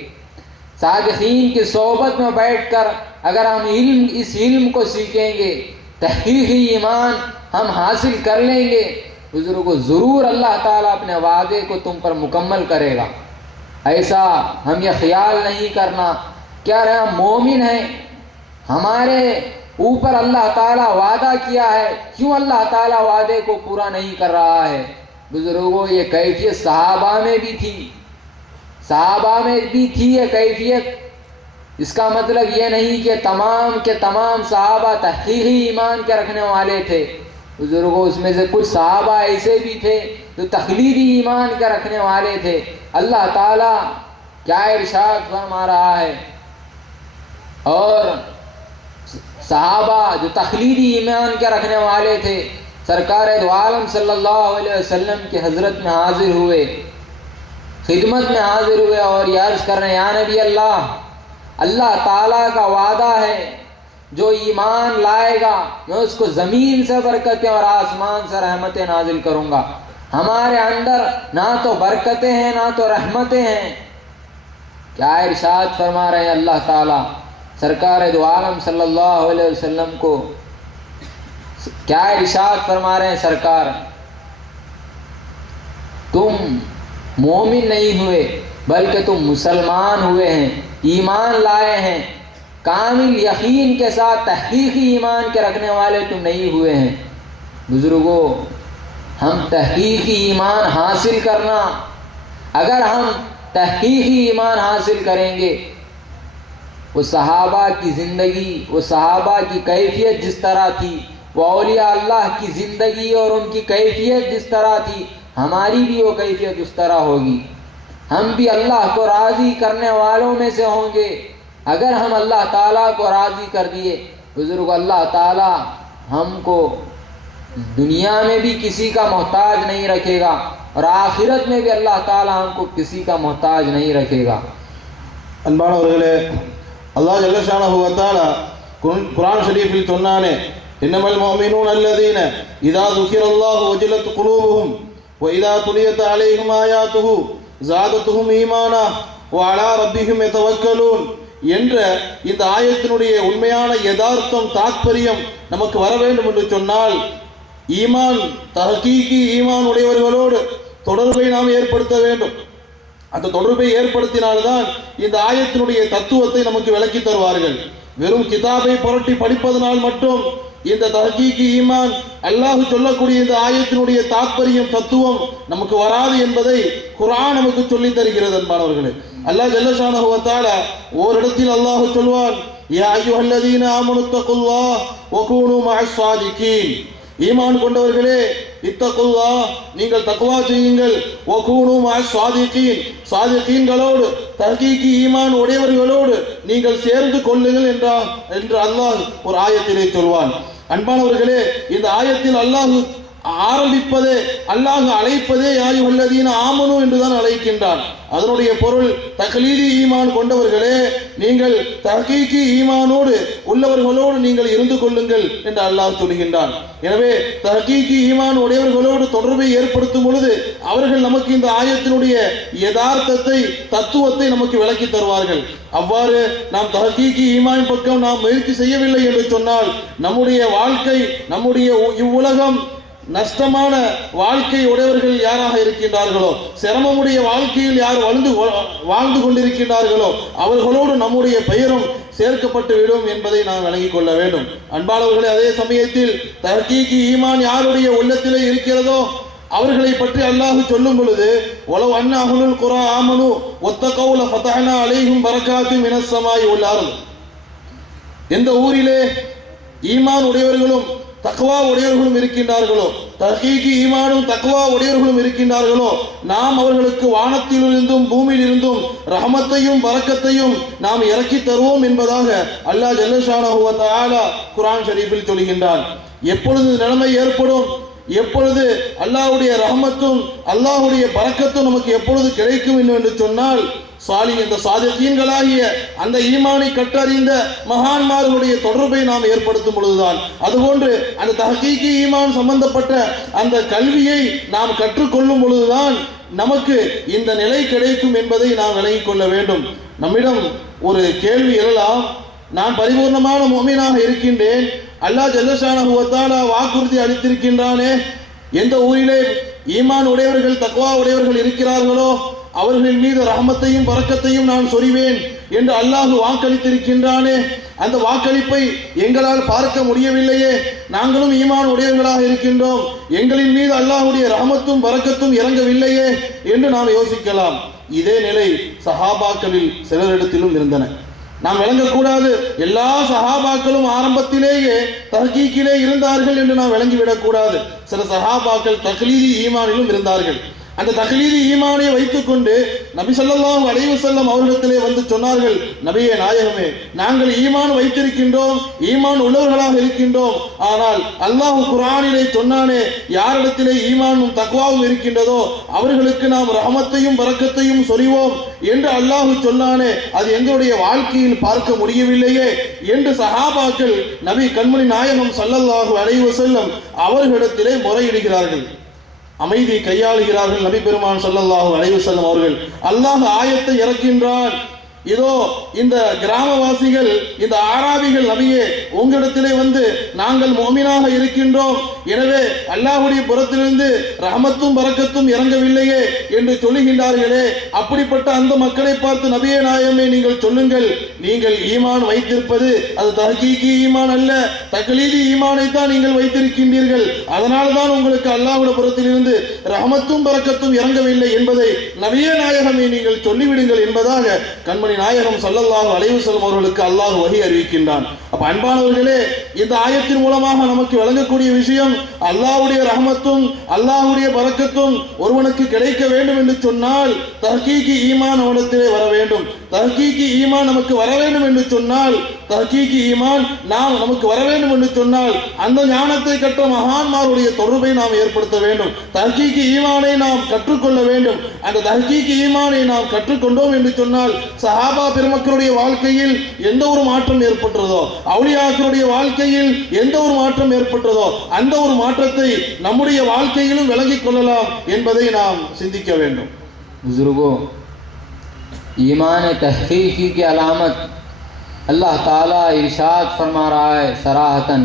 सादिकीन की सोहबत में बैठकर अगर हम इस इल्म को सीखेंगे, तहकीकी ईमान हम हासिल कर लेंगे, बुजुर्गों, ज़रूर अल्लाह ताला अपने वादे को तुम पर मुकम्मल करेगा। ऐसा हम ये ख्याल नहीं करना क्या रहे हम मोमिन हैं, हमारे ऊपर अल्लाह ताला वादा किया है, क्यों अल्लाह ताला वादे को पूरा नहीं कर रहा है? बुजुर्गों, ये कैफियत सहाबा में भी थी, सहाबा में भी थी ये कैफियत। इसका मतलब ये नहीं कि तमाम के तमाम सहाबा तहकीकी ईमान के रखने वाले थे। बुजुर्गों, उसमें से कुछ सहाबा ऐसे भी थे जो तखलीदी ईमान के रखने वाले थे। अल्लाह ताला क्या इरशाद फरमा रहा है? और सहाबा जो तखलीदी ईमान के रखने वाले थे, सरकार दो आलम सल्लल्लाहु अलैहि वसल्लम की हज़रत में हाजिर हुए, खिदमत में हाजिर हुए और ये अर्ज़ कर रहे हैं, या नबी अल्लाह, अल्लाह ताला का वादा है जो ईमान लाएगा मैं उसको ज़मीन से बरकतें और आसमान से रहमतें नाजिल करूँगा। हमारे अंदर ना तो बरकतें हैं ना तो रहमतें हैं। क्या इरशाद फरमा रहे हैं अल्लाह ताला? सरकार दो आलम सल्लल्लाहु अलैहि वसल्लम को क्या इरशाद फरमा रहे हैं सरकार? तुम मोमिन नहीं हुए बल्कि तुम मुसलमान हुए हैं, ईमान लाए हैं, कामिल यकीन के साथ तहकीकी ईमान के रखने वाले तुम नहीं हुए हैं। बुजुर्गों, हम तहकीकी ईमान हासिल करना, अगर हम तहकीकी ईमान हासिल करेंगे, वो सहाबा की ज़िंदगी, वो सहाबा की कैफियत जिस तरह थी, वो औलिया अल्लाह की ज़िंदगी और उनकी कैफियत जिस तरह थी, हमारी भी वो कैफियत उस तरह होगी। हम भी अल्लाह को राज़ी करने वालों में से होंगे। अगर हम अल्लाह ताला को राज़ी कर दिए, बुजुर्ग, अल्लाह ताला हमको दुनिया में भी किसी का मोहताज नहीं रखेगा और आखिरत में भी अल्लाह ताला हमको किसी का मोहताज नहीं रखेगा। அன்பானவர்களே, அல்லாஹ் ஜல்ல ஷானஹு வ தஆலா குர்ஆன் ஷரீஃபில் சொன்னானே, இன்னமல் முஃமினூன அல்லதீன இதா ذுகிரல்லாஹு வஜலத் குலூபுஹும் வ இதா துலியத் அலைஹிம் ஆயாத்துஹு ஸாதத்துஹும் ஈமானா வ அலா ரப்பிஹிம் யதவக்கலூன் என்ற இந்த ஆயத்தினுடைய உண்மையான யதார்த்தம், தாத்பரியம் நமக்கு வர வேண்டும் என்று சொன்னால், ஈமான், தஹ்கீகி ஈமான் உடையவர்களோடு தொடர்பை நாம் ஏற்படுத்த வேண்டும். அந்த தொடர்பை ஏற்படுத்தினால்தான் இந்த ஆயத்தினுடைய தத்துவத்தை நமக்கு விளக்கி தருவார்கள். வெறும் கிதாபை புரட்டி படிப்பதனால் மட்டும் இந்த தஹ்கீகி ஈமான், அல்லாஹ் சொல்லக்கூடிய இந்த ஆயத்தினுடைய தாத்பரியம், தத்துவம் நமக்கு வராது என்பதை குர்ஆன் நமக்கு சொல்லி தருகிறது. அன்பானவர்களே, அல்லாஹ் ஜல்ல ஷானஹு வ தஆலா ஓரிடத்தில் அல்லாஹ் சொல்வான், யா அய்யுஹல்லதீன ஆமனு தக்குல்லாஹ் வ கூனு மஅஸ் ஸாதிகீன், ஈமான் கொண்டவர்களே, இத்தகுல்லாஹ், நீங்கள் தக்வா செய்யுங்கள், வ கூனு மஅஸ் ஸாதிகீன், ஸாதிகீன்களோடு, தஹ்கீகி ஈமான் உடையவர்களோடு நீங்கள் சேர்ந்து கொள்ளுங்கள் என்று அல்லாஹ் ஒரு ஆயத்திலே சொல்வான். அன்பானவர்களே, இந்த ஆயத்தில் அல்லாஹ் ஆரம்பிப்பதே, அல்லாஹ் அழைப்பதே யா அய்யுஹல்லதீன ஆமனு என்றுதான் அழைக்கின்றான். அதனுடைய பொருள், தக்லீதி ஈமான் கொண்டவர்களே, நீங்கள் தஹ்கீகி ஈமானோடு உள்ளவர்களோடு நீங்கள் இருந்து கொள்ளுங்கள் என்று அல்லாஹ் சொல்கின்றான். எனவே தஹ்கீகி ஈமான் உடையவர்களோடு தொடர்பை ஏற்படுத்தும் பொழுது அவர்கள் நமக்கு இந்த ஆயத்தினுடைய யதார்த்தத்தை, தத்துவத்தை நமக்கு விளக்கி தருவார்கள். அவ்வாறு நாம் தஹ்கீகி ஈமான் பக்கம் நாம் முயற்சி செய்யவில்லை என்று சொன்னால், நம்முடைய வாழ்க்கை, நம்முடைய இவ்வுலகம் நஷ்டமான வாழ்க்கை உடையவர்கள் யாராக இருக்கின்றார்களோ, சிரமமுடைய வாழ்க்கையில் யார் வாழ்ந்து கொண்டிருக்கின்றார்களோ அவர்களோடு நம்முடைய பெயரும் சேர்க்கப்பட்டு விடும் என்பதை நாம் விளங்கிக் கொள்ள வேண்டும். அன்பானவர்களே, அதே சமயத்தில் தஹ்கீகி ஈமான் யாருடைய உள்ளத்திலே இருக்கிறதோ அவர்களை பற்றி அல்லாஹ் சொல்லும் பொழுது, வலவ் அன்ன அஹ்லுல் குரா ஆமனு வத்தகவு லஃபதஹ்னா அலைஹிம் பரகாத்தின் மினஸ் ஸமாஇ வல் அர்த், எந்த ஊரிலே ஈமான் உடையவர்களும் தக்வா உடையவர்களும் இருக்கின்றார்களோ, தஹ்கீகி ஈமானும் தக்வா உடையவர்களும் இருக்கின்றார்களோ, நாம் அவர்களுக்கு வானத்திலிருந்தும் பூமியிலிருந்தும் ரஹமத்தையும் பரக்கத்தையும் நாம் இறக்கி தருவோம் என்பதாக அல்லாஹ் ஜல்ல ஷானஹு வ தஆலா குர்ஆன் ஷரீஃபில் சொல்கின்றான். எப்பொழுது நிலைமை ஏற்படும், எப்பொழுது அல்லாஹ்வுடைய ரஹமத்தும் அல்லாஹ்வுடைய பரக்கத்தும் நமக்கு எப்பொழுது கிடைக்கும் என்று சொன்னால் இந்த சாதிகீன்களாகிய அந்த ஈமானை கற்றறிந்த மகான்மார்களுடைய தொடர்பை நாம் ஏற்படுத்தும் பொழுதுதான். அதுபோன்று அந்த தஹ்கீகி ஈமான் சம்பந்தப்பட்ட அந்த கல்வியை நாம் கற்றுக்கொள்ளும் பொழுதுதான் நமக்கு இந்த நிலை கிடைக்கும் என்பதை நாம் விளங்கிக் கொள்ள வேண்டும். நம்மிடம் ஒரு கேள்வி எழலாம், நான் பரிபூர்ணமான முஃமினாக இருக்கின்றேன், அல்லாஹ் ஜல்லஷானஹு வ தஆலா வாக்குறுதி அளித்திருக்கின்றானே, எந்த ஊரிலே ஈமான் உடையவர்கள் தக்வா உடையவர்கள் இருக்கிறார்களோ அவர்கள் மீது ரஹமத்தையும் பரக்கத்தையும் நான் சொரிவேன் என்று அல்லாஹ் வாக்களித்திருக்கின்றானே, அந்த வாக்களிப்பை எங்களால் பார்க்க முடியவில்லையே, நாங்களும் ஈமான் உடையவர்களாக இருக்கின்றோம், எங்களின் மீது அல்லாஹ்வுடைய ரஹமத்தும் பரக்கத்தும் இறங்கவில்லையே என்று நாம் யோசிக்கலாம். இதே நிலை சஹாபாக்களில் சிலரிடத்திலும் இருந்தன. நாம் விளங்கக்கூடாது எல்லா சஹாபாக்களும் ஆரம்பத்திலேயே தஹ்கீக்கிலே இருந்தார்கள் என்று நாம் விளங்கிவிடக்கூடாது. சில சஹாபாக்கள் தக்லீதி ஈமானிலும் இருந்தார்கள். அந்த தக்லீதி ஈமானை வைத்துக்கொண்டு நபி ஸல்லல்லாஹு அலைஹி வஸல்லம் அவர்களிடத்திலே வந்து சொன்னார்கள், நபியே நாயகமே, நாங்கள் ஈமான் வைத்திருக்கின்றோம், ஈமான் உள்ளவர்களாக இருக்கின்றோம், ஆனால் அல்லாஹ் குர்ஆனிலே சொன்னானே, யாரிடத்திலே ஈமானும் தக்வாவும் இருக்கின்றதோ அவர்களுக்கு நாம் ரஹமத்தையும் பரக்கத்தையும் சொரிவோம் என்று அல்லாஹ் சொன்னானே, அது எங்களுடைய வாழ்க்கையில் பார்க்க முடியவில்லையே என்று சஹாபாக்கள் நபி கண்மணி நாயகம் ஸல்லல்லாஹு அலைஹி வஸல்லம் அவர்களிடத்திலே முறையிடுகிறார்கள், அமைதி கையாளுகிறார்கள். நபி பெருமான் ஸல்லல்லாஹு அலைஹி வஸல்லம் அவர்கள் அல்லாஹ் ஆயத்தை இறக்கின்றான், இதோ இந்த கிராமவாசிகள், இந்த ஆராபிகள் நபியே உங்களிடத்திலே வந்து நாங்கள் முஃமினாக இருக்கின்றோம், எனவே அல்லாஹ்வுடைய புறத்திலிருந்து ரஹமத்தும் பரக்கத்தும் இறங்கவில்லையே என்று சொல்லுகின்றார்களே, அப்படிப்பட்ட அந்த மக்களை பார்த்து நபியே நாயகமே நீங்கள் சொல்லுங்கள், நீங்கள் ஈமான் வைத்திருப்பது அது தஹ்கீகி ஈமான் அல்ல, தக்லீதி ஈமானை தான் நீங்கள் வைத்திருக்கின்றீர்கள், அதனால் தான் உங்களுக்கு அல்லாஹ்வுடைய புறத்திலிருந்து ரஹமத்தும் பரக்கத்தும் இறங்கவில்லை என்பதை நபியே நாயகமே நீங்கள் சொல்லிவிடுங்கள் என்பதாக கண்மணி நாயகம் ஸல்லல்லாஹு அலைஹி வஸல்லம் அவர்களுக்கு அல்லாஹ் வஹி அறிவிக்கின்றான். அப்ப அன்பானவர்களே, இந்த ஆயத்தின் மூலமாக நமக்கு விளங்கக்கூடிய விஷயம், அல்லாஹ்வுடைய ரஹமத்தும் அல்லாஹ்வுடைய பரக்கத்தும் ஒருவனுக்கு கிடைக்க வேண்டும் என்று சொன்னால் தஹ்கீகி ஈமான் அவனிடத்திலே வர வேண்டும். தஹ்கீகி ஈமான் நமக்கு வர வேண்டும் என்று சொன்னால், தஹ்கீகி ஈமான் நமக்கு வர வேண்டும் என்று சொன்னால் அந்த ஞானத்தை கற்ற மகான்மாருடைய தொடர்பை நாம் ஏற்படுத்த வேண்டும். தஹ்கீகி ஈமானை நாம் கற்றுக்கொள்ள வேண்டும். அந்த தஹ்கீகி ஈமானை நாம் கற்றுக்கொண்டோம் என்று சொன்னால் சஹாபா பெருமக்களுடைய வாழ்க்கையில் எந்த ஒரு மாற்றம் ஏற்பட்டதோ, அவுலியாக்களுடைய வாழ்க்கையில் எந்த ஒரு மாற்றம் ஏற்பட்டதோ அந்த ஒரு மாற்றத்தை நம்முடைய வாழ்க்கையிலும் விளங்கிக் கொள்ளலாம் என்பதை நாம் சிந்திக்க வேண்டும். बुजुर्गों, ईमान तहकीकी की अलामत अल्लाह ताला इरशाद फरमा रहा है सराहतन,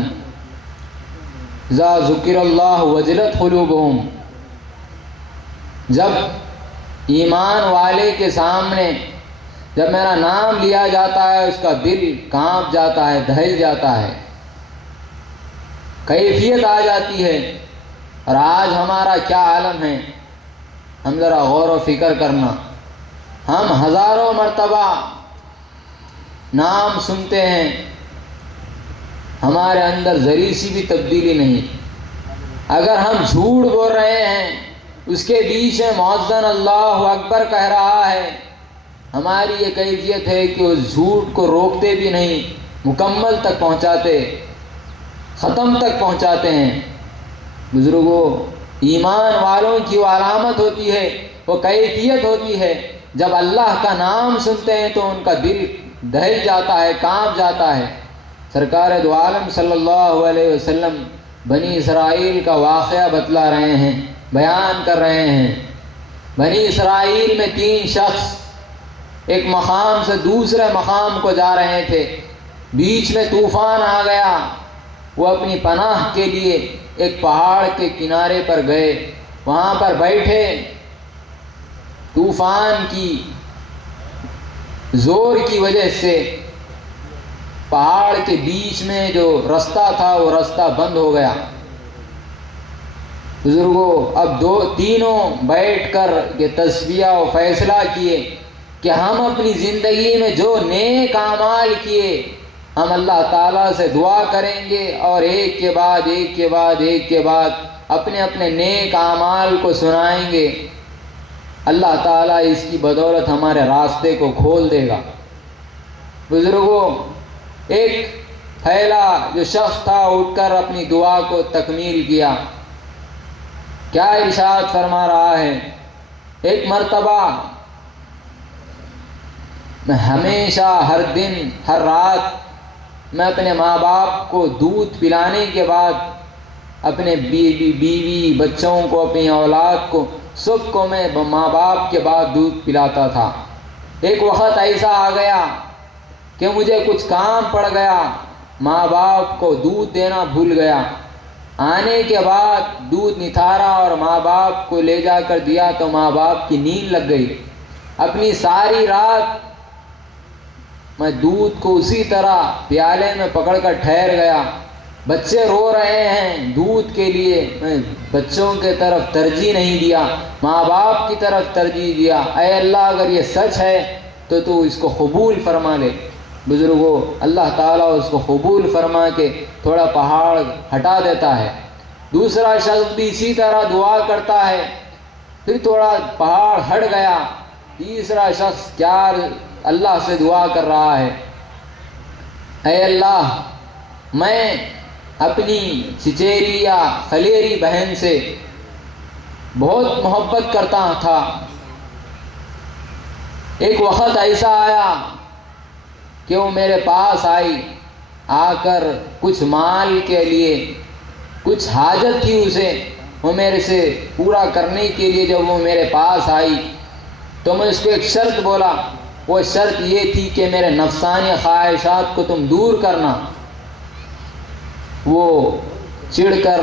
ज़ा ज़ुकिरल्लाह वजलत क़ुलूबुहुम, जब ईमान वाले के सामने जब मेरा नाम लिया जाता है उसका दिल कांप जाता है, दहल जाता है, कैफियत आ जाती है। और आज हमारा क्या आलम है, हम ज़रा गौर व फिक्र करना, हम हज़ारों मर्तबा नाम सुनते हैं, हमारे अंदर ज़री सी भी तब्दीली नहीं। अगर हम झूठ बोल रहे हैं, उसके बीच में मुअज़्ज़न अल्लाहु अकबर कह रहा है, हमारी ये कैफियत है कि उस झूठ को रोकते भी नहीं, मुकम्मल तक पहुँचाते, ख़त्म तक पहुँचाते हैं। बुज़ुर्गों, ईमान वालों की वो अलामत होती है, वो कैफियत होती है, जब अल्लाह का नाम सुनते हैं तो उनका दिल दहल जाता है, कांप जाता है। सरकार दो आलम सल्लल्लाहु अलैहि वसल्लम बनी इसराइल का वाक़या बतला रहे हैं, बयान कर रहे हैं। बनी इसराइल में 3 शख्स एक मकाम से दूसरे मकाम को जा रहे थे, बीच में तूफ़ान आ गया, वो अपनी पनाह के लिए एक पहाड़ के किनारे पर गए, वहाँ पर बैठे, तूफ़ान की ज़ोर की वजह से पहाड़ के बीच में जो रास्ता था वो रास्ता बंद हो गया। बुज़ुर्गों, अब तीनों बैठकर ये तस्बिया और फैसला किए कि हम अपनी ज़िंदगी में जो नेक आमाल किए हम अल्लाह ताला से दुआ करेंगे और एक के बाद एक के बाद एक के बाद अपने अपने नेक आमाल को सुनाएंगे। अल्लाह ताला इसकी बदौलत हमारे रास्ते को खोल देगा। बुज़ुर्गों, एक पहला जो शख्स था उठकर अपनी दुआ को तकमील किया, کیا ارشاد فرما رہا ہے، ایک مرتبہ میں ہمیشہ ہر دن ہر رات میں اپنے ماں باپ کو دودھ پلانے کے بعد اپنے بیوی بچوں کو اپنی اولاد کو سب کو میں ماں باپ کے بعد دودھ پلاتا تھا۔ ایک وقت ایسا آ گیا کہ مجھے کچھ کام پڑ گیا، ماں باپ کو دودھ دینا بھول گیا۔ آنے کے بعد دودھ نتھارا اور ماں باپ کو لے جا کر دیا تو ماں باپ کی نیند لگ گئی۔ اپنی ساری رات میں دودھ کو اسی طرح پیالے میں پکڑ کر ٹھہر گیا۔ بچے رو رہے ہیں دودھ کے لیے، میں بچوں کے طرف ترجیح نہیں دیا، ماں باپ کی طرف ترجیح دیا۔ اے اللہ اگر یہ سچ ہے تو اس کو قبول فرما لے۔ بزرگوں، اللہ تعالیٰ اس کو قبول فرما کے تھوڑا پہاڑ ہٹا دیتا ہے۔ دوسرا شخص بھی اسی طرح دعا کرتا ہے، پھر تھوڑا پہاڑ ہٹ گیا۔ تیسرا شخص کیا اللہ سے دعا کر رہا ہے، اے اللہ میں اپنی چچیری یا خلیری بہن سے بہت محبت کرتا تھا، ایک وقت ایسا آیا کہ وہ میرے پاس آئی، آ کر کچھ مال کے لیے کچھ حاجت تھی اسے، وہ میرے سے پورا کرنے کے لیے جب وہ میرے پاس آئی تو میں اس کو ایک شرط بولا۔ وہ شرط یہ تھی کہ میرے نفسانی خواہشات کو تم دور کرنا۔ وہ چڑ کر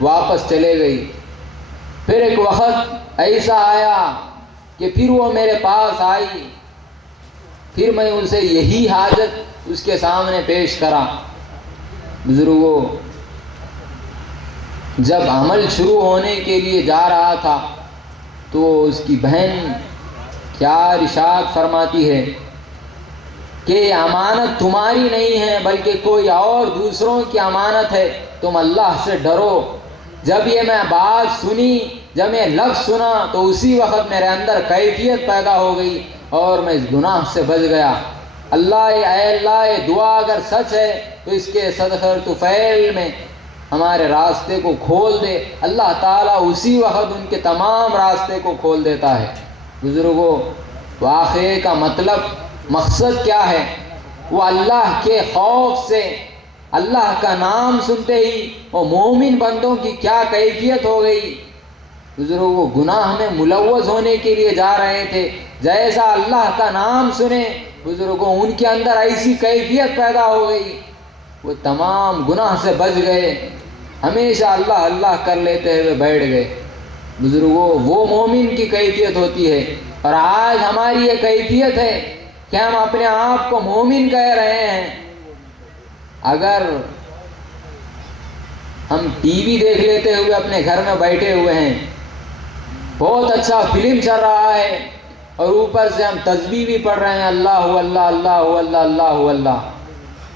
واپس چلے گئی۔ پھر ایک وقت ایسا آیا کہ پھر وہ میرے پاس آئی، پھر میں اسے یہی حاجت اس کے سامنے پیش کرا۔ بزرگوں، جب عمل شروع ہونے کے لیے جا رہا تھا تو اس کی بہن کیا ارشاد فرماتی ہے کہ یہ امانت تمہاری نہیں ہے بلکہ کوئی اور دوسروں کی امانت ہے، تم اللہ سے ڈرو۔ جب یہ میں بات سنی، جب میں لفظ سنا تو اسی وقت میرے اندر کیفیت پیدا ہو گئی اور میں اس گناہ سے بچ گیا۔ اے اللہ یہ دعا اگر سچ ہے تو اس کے صدقہ طفیل میں ہمارے راستے کو کھول دے۔ اللہ تعالیٰ اسی وقت ان کے تمام راستے کو کھول دیتا ہے۔ بزرگوں، واقعے کا مطلب مقصد کیا ہے؟ وہ اللہ کے خوف سے اللہ کا نام سنتے ہی وہ مومن بندوں کی کیا کیفیت ہو گئی۔ بزرگوں، گناہ میں ملوث ہونے کے لیے جا رہے تھے، جیسا اللہ کا نام سنے بزرگوں ان کے اندر ایسی کیفیت پیدا ہو گئی، وہ تمام گناہ سے بچ گئے، ہمیشہ اللہ اللہ کر لیتے ہوئے بیٹھ گئے۔ بزرگوں، وہ مومن کی کیفیت ہوتی ہے، اور آج ہماری یہ کیفیت ہے کہ ہم اپنے آپ کو مومن کہہ رہے ہیں۔ اگر ہم ٹی وی دیکھ لیتے ہوئے اپنے گھر میں بیٹھے ہوئے ہیں، بہت اچھا فلم چل رہا ہے اور اوپر سے ہم تسبیح بھی پڑھ رہے ہیں، اللہ اللہ اللہ اللہ اللہ اللہ،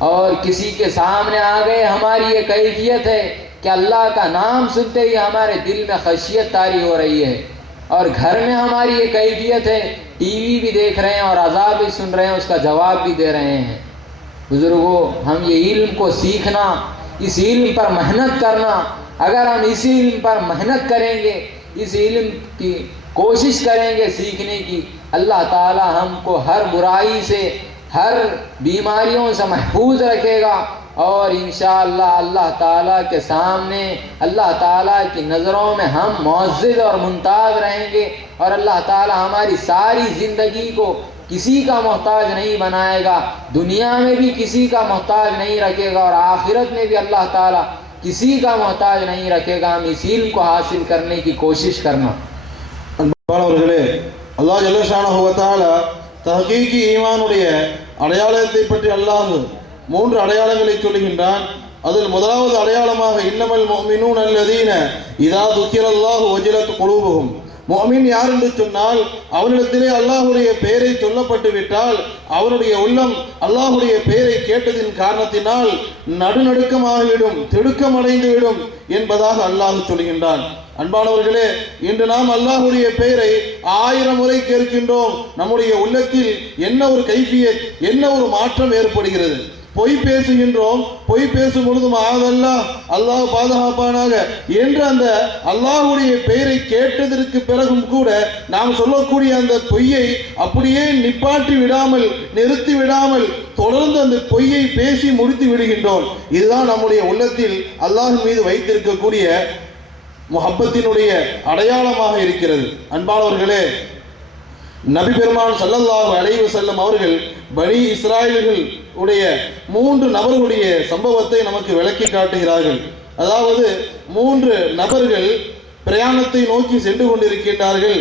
اور کسی کے سامنے آ گئے، ہماری یہ کیفیت ہے کہ اللہ کا نام سنتے ہی ہمارے دل میں خشیت طاری ہو رہی ہے، اور گھر میں ہماری یہ کیفیت ہے ٹی وی بھی دیکھ رہے ہیں اور عذاب بھی سن رہے ہیں، اس کا جواب بھی دے رہے ہیں۔ بزرگوں، ہم یہ علم کو سیکھنا، اس علم پر محنت کرنا، اگر ہم اس علم پر محنت کریں گے، اس علم کی کوشش کریں گے سیکھنے کی، اللہ تعالی ہم کو ہر برائی سے ہر بیماریوں سے محفوظ رکھے گا، اور انشاءاللہ اللہ تعالیٰ کے سامنے اللہ تعالیٰ کی نظروں میں ہم معزز اور ممتاز رہیں گے، اور اللہ تعالیٰ ہماری ساری زندگی کو کسی کا محتاج نہیں بنائے گا، دنیا میں بھی کسی کا محتاج نہیں رکھے گا، اور آخرت میں بھی اللہ تعالیٰ کسی کا محتاج نہیں رکھے گا۔ ہم اس علم کو حاصل کرنے کی کوشش کرنا۔ அல்லாஹ் ஜல்லஷானஹு வ தஆலா தஹ்கீகி ஈமானுடைய அடையாளத்தை பற்றி அல்லாஹ் 3 அடையாளங்களை சொல்லுகின்றான். அதில் முதலாவது அடையாளமாக இன்னமல் முஃமினூன அல்லதீன இதா துக்கிரல்லாஹு வஜிலத் குலூபுஹும், முஃமின் யார் என்று சொன்னால் அவனிடத்திலே அல்லாஹ்வுடைய பெயரை சொல்லப்பட்டு விட்டால் அவருடைய உள்ளம் அல்லாஹ்வுடைய பெயரை கேட்டதின் காரணத்தினால் நடுநடுக்கமாகிவிடும், திடுக்கமடைந்துவிடும் என்பதாக அல்லாஹ் சொல்கின்றான். அன்பானவர்களே, இன்று நாம் அல்லாஹ்வுடைய பெயரை 1000 முறை கேட்கின்றோம். நம்முடைய உள்ளத்தில் என்ன ஒரு கைஃபியத், என்ன ஒரு மாற்றம் ஏற்படுகிறது. பொய் பேசுகின்றோம், பொய் பேசும் பொழுது மாதல்லாஹ், அல்லாஹ் பாதுகாப்பானாக என்று அந்த அல்லாஹ்வுடைய பெயரை கேட்டதற்கு பிறகும் கூட நாம் சொல்லக்கூடிய அந்த பொய்யை அப்படியே நிப்பாட்டி விடாமல், நிறுத்தி விடாமல் தொடர்ந்து அந்த பொய்யை பேசி முடித்து விடுகின்றோம். இதுதான் நம்முடைய உள்ளத்தில் அல்லாஹ் மீது வைத்திருக்கக்கூடிய முஹப்பத்தினுடைய அடையாளமாக இருக்கிறது. அன்பானவர்களே, நபி பெருமான் ஸல்லல்லாஹு அலைஹி வஸல்லம் அவர்கள் பனி இஸ்ராயேல்கள் உடைய 3 நபர்களுடைய சம்பவத்தை நமக்கு விளக்கி காட்டுகிறார்கள். அதாவது 3 நபர்கள் பிரயாணத்தை நோக்கி சென்று கொண்டிருக்கின்றார்கள்.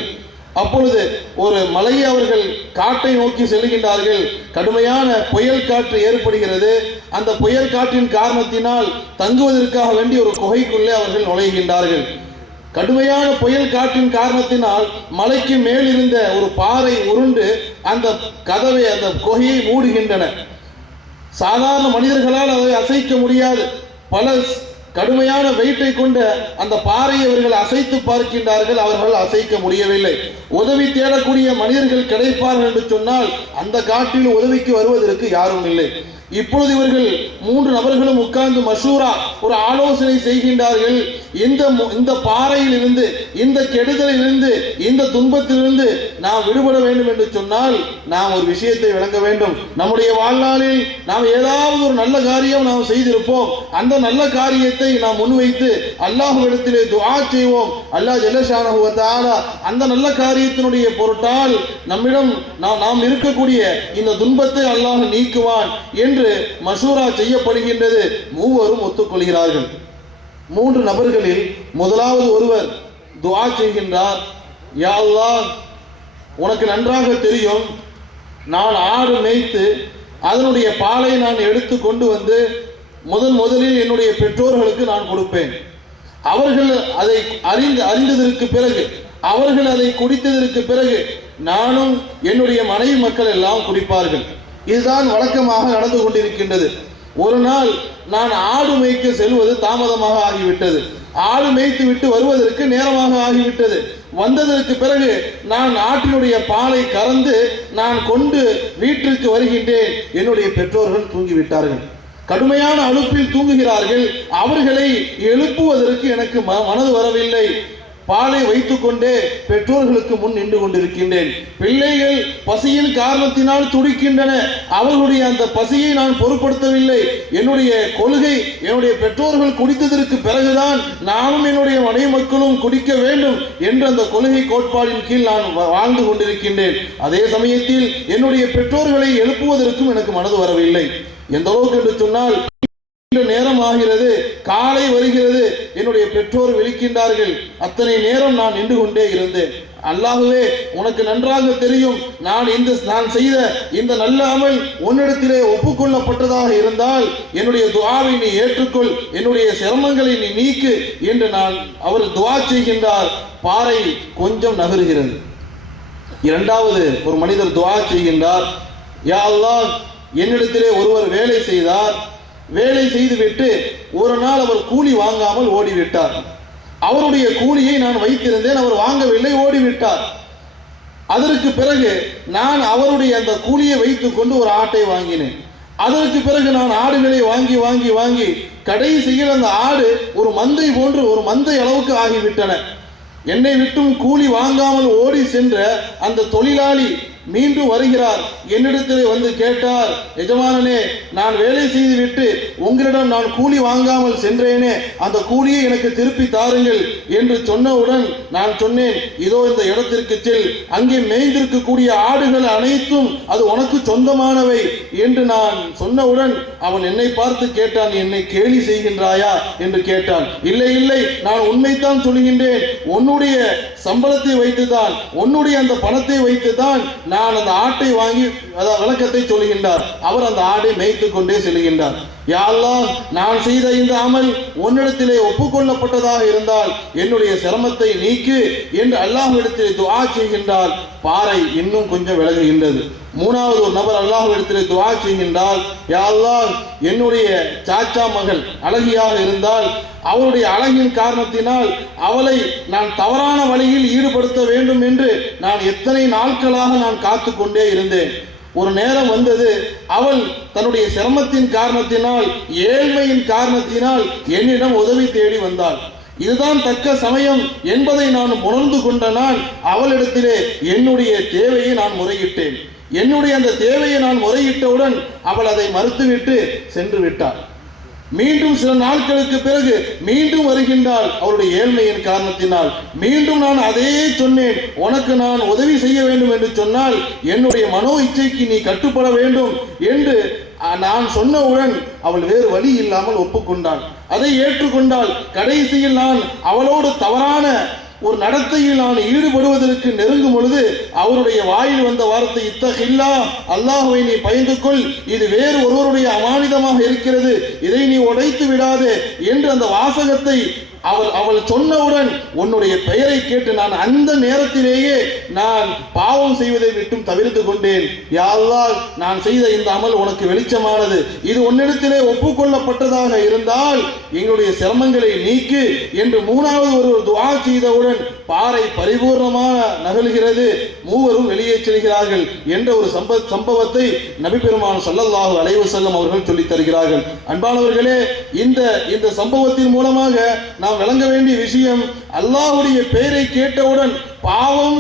அப்பொழுது ஒரு மலையை அவர்கள் காட்டை நோக்கி செல்கின்றார்கள். கடுமையான புயல் காற்று ஏற்படுகிறது. அந்த புயல் காற்றின் காரணத்தினால் தங்குவதற்காக வேண்டி ஒரு குகைக்குள்ளே அவர்கள் நுழைகின்றார்கள். கடுமையான புயல் காற்றின் காரணத்தினால் மலைக்கு மேல் இருந்த ஒரு பாறை உருண்டு அந்த கதவை, அந்த குகையை மூடுகின்றன. சாதாரண மனிதர்களால் அதை அசைக்க முடியாது. பல கடுமையான வெயிட்டை கொண்ட அந்த பாறையை அவர்கள் அசைத்து பார்க்கின்றார்கள். அவர்கள் அசைக்க முடியவில்லை. உதவி தேடக்கூடிய மனிதர்கள் கிடைப்பார்கள் என்று சொன்னால் அந்த காட்டில் உதவிக்கு வருவதற்கு யாரும் இல்லை. இப்பொழுது இவர்கள் 3 நபர்களும் உட்கார்ந்து மஷூரா, ஒரு ஆலோசனை செய்கின்றார்கள். இந்த பாறையில் இருந்து, இந்த கெடுதலில் இருந்து, இந்த துன்பத்திலிருந்து நாம் விடுபட வேண்டும் என்று சொன்னால் நாம் ஒரு விஷயத்தை விளங்க வேண்டும். நம்முடைய வாழ்நாளில் நாம் ஏதாவது ஒரு நல்ல காரியம் நாம் செய்திருப்போம். அந்த நல்ல காரியத்தை நாம் முன்வைத்து அல்லாஹ்விடத்திலே துஆ செய்வோம். அல்லாஹ் ஜல்லஷானஹு வ தஆலா அந்த நல்ல காரியத்தினுடைய பொருட்டால் நம்மிடம் நாம் இருக்கக்கூடிய இந்த துன்பத்தை அல்லாஹ் நீக்குவான் என்று மஷூரா செய்யப்படுகின்றது. மூவரும் ஒத்துக்கொள்கிறார்கள். 3 நபர்களில் முதலாவது ஒருவர் துஆ செய்கின்றார். யா அல்லாஹ், உனக்கு நன்றாக தெரியும், நான் ஆடு மேய்த்து அதனுடைய பாலை நான் எடுத்து கொண்டு வந்து முதலில் என்னுடைய பெற்றோர்களுக்கு நான் கொடுப்பேன். அவர்கள் அதை அறிந்ததற்கு பிறகு, அவர்கள் அதை குடித்ததற்கு பிறகு நானும் என்னுடைய மனைவி மக்கள் எல்லாம் குடிப்பார்கள். இதுதான் வழக்கமாக நடந்து கொண்டிருக்கின்றது. ஒரு நாள் நான் ஆடு மேய்க்க செல்வது தாமதமாக ஆகிவிட்டது. ஆடு மேய்த்து விட்டு வருவதற்கு நேரமாக ஆகிவிட்டது. வந்ததற்கு பிறகு நான் ஆட்டினுடைய பாலை கறந்து நான் கொண்டு வீட்டிற்கு வருகின்றேன். என்னுடைய பெற்றோர்கள் தூங்கிவிட்டார்கள். கடுமையான அலுப்பில் தூங்குகிறார்கள். அவர்களை எழுப்புவதற்கு எனக்கு மனது வரவில்லை. பாலை வைத்துக் கொண்டே பெற்றோர்களுக்கு முன் நின்று கொண்டிருக்கின்றேன். பிள்ளைகள் பசியின் காரணத்தினால் துடிக்கின்றன. அவர்களுடைய அந்த பசியை நான் பொருட்படுத்தவில்லை. என்னுடைய கொள்கை, என்னுடைய பெற்றோர்கள் குடித்ததற்கு பிறகுதான் நானும் என்னுடைய மனைவி மக்களும் குடிக்க வேண்டும் என்ற அந்த கொள்கை கோட்பாடின் கீழ் நான் வாழ்ந்து கொண்டிருக்கின்றேன். அதே சமயத்தில் என்னுடைய பெற்றோர்களை எழுப்புவதற்கும் எனக்கு மனது வரவில்லை. எந்த அளவுக்கு என்று சொன்னால், நேரம் ஆகிறது, காலை வருகிறது, என்னுடைய பெற்றோர் விழிக்கின்றார்கள். அத்தனை நேரம் நான் நின்று கொண்டே இருந்தேன். அல்லாஹ்வே, உனக்கு நன்றாக தெரியும், நான் செய்த இந்த நல்ல அமல் உன்னிடத்திலே ஒப்புக்கொள்ளப்பட்டதாக இருந்தால் என்னுடைய துஆவை நீ ஏற்றுக்கொள், என்னுடைய சிரமங்களை நீ நீக்கு என்று அவர் துஆ செய்கின்றார். பாறை கொஞ்சம் நகருகிறது. இரண்டாவது ஒரு மனிதர் துஆ செய்கின்றார். யா அல்லாஹ், என்னிடத்திலே ஒருவர் வேலை செய்தார். வேலை செய்துவிட்டு ஒரு நாள் அவர் கூலி வாங்காமல் ஓடிவிட்டார். அவருடைய கூலியை நான் வைத்திருந்தேன், அவர் வாங்கவில்லை, ஓடிவிட்டார். அதற்கு பிறகு நான் அவருடைய அந்த கூலியை வைத்துக் கொண்டு ஒரு ஆட்டை வாங்கினேன். அதற்கு பிறகு நான் ஆடுகளை வாங்கி வாங்கி வாங்கி கடைசியில் அந்த ஆடு ஒரு மந்தை போன்று, ஒரு மந்தை அளவுக்கு ஆகிவிட்டன. என்னை விட்டும் கூலி வாங்காமல் ஓடி சென்ற அந்த தொழிலாளி மீண்டும் வருகிறார். என்னிடத்திலே வந்து கேட்டார், எஜமானனே, நான் வேலை செய்துவிட்டு உங்களிடம் நான் கூலி வாங்காமல் சென்றேனே, அந்த கூலியை எனக்கு திருப்பி தாருங்கள் என்று சொன்னவுடன் நான் சொன்னேன், இதோ இந்த இடத்திற்கு செல், அங்கே மேய்ந்திருக்கக்கூடிய ஆடுகள் அனைத்தும் அது உனக்கு சொந்தமானவை என்று நான் சொன்னவுடன் அவன் என்னை பார்த்து கேட்டான், என்னை கேலி செய்கின்றாயா என்று கேட்டான். இல்லை இல்லை, நான் உண்மைத்தான் சொல்கின்றேன், உன்னுடைய சம்பளத்தை வைத்துதான், உன்னுடைய அந்த பணத்தை வைத்துதான் நான் அந்த ஆட்டை வாங்கி விளக்கத்தை சொல்கின்றார். அவர் அந்த ஆடை மேய்த்து கொண்டே செல்கின்றார். யா அல்லாஹ், நான் செய்த இந்த அமல் உன்னிடத்திலே ஒப்புக்கொள்ளப்பட்டதாக இருந்தால் என்னுடைய சிரமத்தை நீக்கு என்று அல்லாஹ்விடத்திலே துஆ செய்கின்றார். பாறை இன்னும் கொஞ்சம் விலகுகின்றது. மூணாவது ஒரு நபர் அல்லாஹ்விடத்திலே துஆ செய்கின்றார். யா அல்லாஹ், என்னுடைய சாச்சா மகள் அழகியாக இருந்தால் அவருடைய அழகின் காரணத்தினால் அவளை நான் தவறான வழியில் ஈடுபடுத்த வேண்டும் என்று நான் எத்தனை நாட்களாக நான் காத்து கொண்டே இருந்தேன். ஒரு நேரம் வந்தது, அவள் தன்னுடைய சிரமத்தின் காரணத்தினால், ஏழ்மையின் காரணத்தினால் என்னிடம் உதவி தேடி வந்தாள். இதுதான் தக்க சமயம் என்பதை நான் உணர்ந்து கொண்ட நான் அவளிடத்திலே என்னுடைய தேவையை நான் முறையிட்டேன். என்னுடைய அந்த தேவையை நான் முறையிட்டவுடன் அவள் அதை மறுத்துவிட்டு சென்று விட்டாள். மீண்டும் சில நாட்களுக்கு பிறகு மீண்டும் வருகின்றாள். அவருடைய ஏழ்மையின் காரணத்தினால் மீண்டும் நான் அதையே சொன்னேன், உனக்கு நான் உதவி செய்ய வேண்டும் என்று சொன்னால் என்னுடைய மனோ இச்சைக்கு நீ கட்டுப்பட வேண்டும் என்று நான் சொன்னவுடன் அவள் வேறு வழி இல்லாமல் ஒப்புக்கொண்டாள், அதை ஏற்றுக்கொண்டாள். கடைசியில் நான் அவளோடு தவறான ஒரு நடத்தையில் நான் ஈடுபடுவதற்கு நெருங்கும் பொழுது அவருடைய வாயில் வந்த வார்த்தை, இத்தகில்லா, அல்லாஹ்வை நீ பயந்து கொள், இது வேறு ஒருவருடைய அமானிதமாக இருக்கிறது, இதை நீ உடைத்து விடாதே என்று அந்த வாசகத்தை அவள் சொன்னவுடன் உன்னுடைய பெயரை கேட்டு நான் அந்த நேரத்திலேயே நான் பாவம் செய்வதை விட்டும் தவிர்த்து கொண்டேன். யா அல்லாஹ், நான் செய்த இந்த அமல் உனக்கு வெளிச்சமானது, இது உன்னிடத்திலே ஒப்புக்கொள்ளப்பட்டதாக இருந்தால் எங்களுடைய சிரமங்களை நீக்கு என்று மூணாவது ஒரு துஆ செய்தவுடன் பாறை பரிபூர்ணமாக நகழ்கிறது, மூவரும் வெளியே செல்கிறார்கள் என்ற ஒரு சம்பவத்தை நபி பெருமான் ஸல்லல்லாஹு அலைஹி வஸல்லம் அவர்கள் சொல்லித் தருகிறார்கள். அன்பானவர்களே, இந்த சம்பவத்தின் மூலமாக நாம் விளங்க வேண்டிய விஷயம், அல்லாஹ்வுடைய பெயரை கேட்டவுடன் பாவம்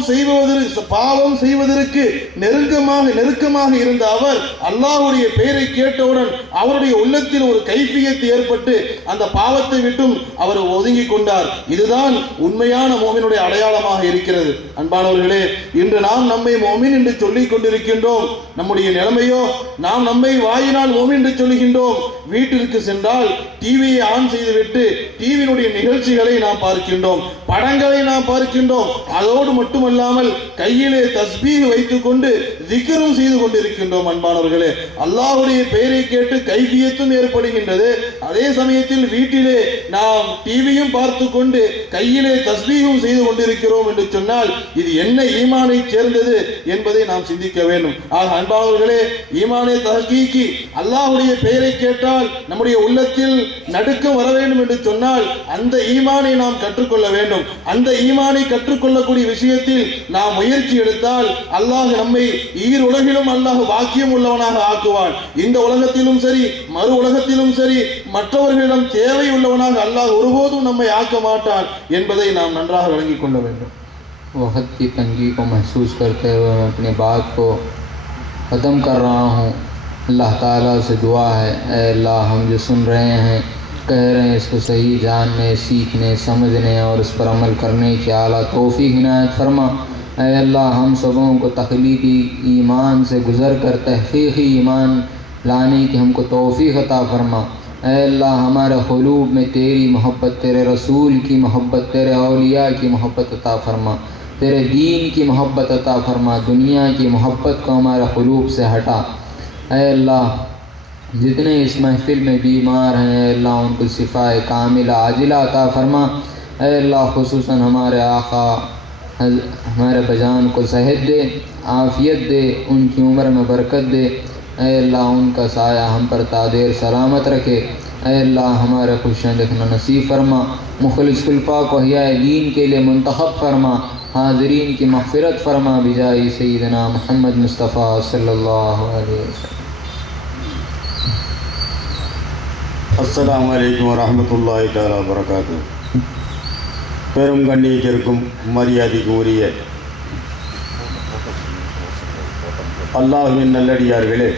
செய்வதற்கு நெருக்கமாக இருந்த அவர் அல்லாஹ்வுடைய பெயரை கேட்டவுடன் அவருடைய உள்ளத்தில் ஒரு கைஃபியத் ஏற்பட்டு அந்த பாவத்தை விட்டும் அவர் ஒதுங்கி கொண்டார். இதுதான் உண்மையான மோமினுடைய அடையாளமாக இருக்கிறது. அன்பானவர்களே, இன்று நாம் நம்மை மோமின் என்று சொல்லிக் கொண்டிருக்கின்றோம். நம்முடைய நிலைமையோ, நாம் நம்மை வாயினால் மோமின் என்று சொல்லுகின்றோம். வீட்டிற்கு சென்றால் டிவியை ஆன் செய்துவிட்டு டிவியினுடைய நிகழ்ச்சிகளை நாம் பார்க்கின்றோம், படங்களை நாம் பார்க்கின்றோம். அதோடு மட்டுமல்லாமல் கையிலே தஸ்பீஹ் வைத்துக் கொண்டு திக்ரும் செய்து கொண்டிருக்கின்றோம். அன்பானவர்களே, அல்லாஹ்வுடைய பெயரை கேட்டு கைஃபியத்தும் ஏற்படுகின்றது. அதே சமயத்தில் வீட்டிலே நாம் டிவியும் பார்த்து கொண்டு கையிலே தஸ்பீஹும் செய்து கொண்டிருக்கிறோம் என்று சொன்னால் இது என்ன ஈமானை சேர்ந்தது என்பதை நாம் சிந்திக்க வேண்டும். ஆக அன்பானவர்களே, ஈமானை தஹ்கீகி, அல்லாஹ்வுடைய பெயரை கேட்டால் நம்முடைய உள்ளத்தில் நடுக்கம் வர வேண்டும் என்று சொன்னால் அந்த ஈமானை நாம் கற்றுக்கொள்ள வேண்டும். அந்த ஈமானை கற்றுக்கொள்ளக்கூடிய விஷயத்தில் நாம் முயற்சி எடுத்தால் அல்லாஹ் நம்மை ஈர் உலகிலும் அல்லாஹ் வாக்கியம் உள்ளவனாக ஆக்குவான். இந்த உலகத்திலும் சரி, மறு உலகத்திலும் சரி, மற்றவர்களிடம் தேவை உள்ளவனாக அல்லாஹ் ஒருபோதும் நம்மை ஆக்க மாட்டான் என்பதை நாம் நன்றாக விளங்கிக் கொள்ள வேண்டும். वक्त की तंगी को महसूस करते हुए मैं अपनी बात को ख़त्म कर रहा हूँ। अल्लाह ताला से दुआ है, ऐ अल्लाह, हम जो सुन रहे हैं, कह रहे हैं, इसको सही जानने, सीखने, समझने और इस पर अमल करने की आला तौफीक इनायत फरमा। ऐ अल्लाह, हम सबों को तख्लीकी ईमान से गुज़र कर तहक़ीक़ी ईमान लाने की हमको तौफीक अता फरमा। ऐ अल्लाह, हमारे क़ुलूब में तेरी मोहब्बत, तेरे रसूल की मोहब्बत, तेरे औलिया की मोहब्बत अता फरमा, तेरे दीन की मोहब्बत अता फरमा। दुनिया की मोहब्बत को हमारे क़ुलूब से हटा। ऐ अल्लाह, जितने इस महफ़िल में बीमार हैं, अल्लाह उनको शिफ़ाए कामिला आजिला अता फरमा। ऐ अल्लाह, खुसूसन हमारे आका हमारे बजान को सेहत दे, आफ़ियत दे, उनकी उम्र में बरकत दे। ऐ अल्लाह, उनका साया हम पर तादेर सलामत रखे। ऐ अल्लाह, हमारे खुशियाँ देखना नसीब फरमा। मुख़लिस खुलफ़ा को हियाए दीन के लिए मुंतख़ब फरमा। हाज़रीन की मग़फ़िरत फरमा बिजाई सय्यदना मुहम्मद मुस्तफ़ा सल्लल्लाहु अलैहि वसल्लम। அஸ்ஸலாமு அலைக்கும் வரஹ்மத்துல்லாஹி தஆலா வபரகாத்துஹு. பெரும் கண்ணியத்திற்கும் மரியாதைக்கும் உரிய அல்லாஹ்வின் நல்லடியார்களே,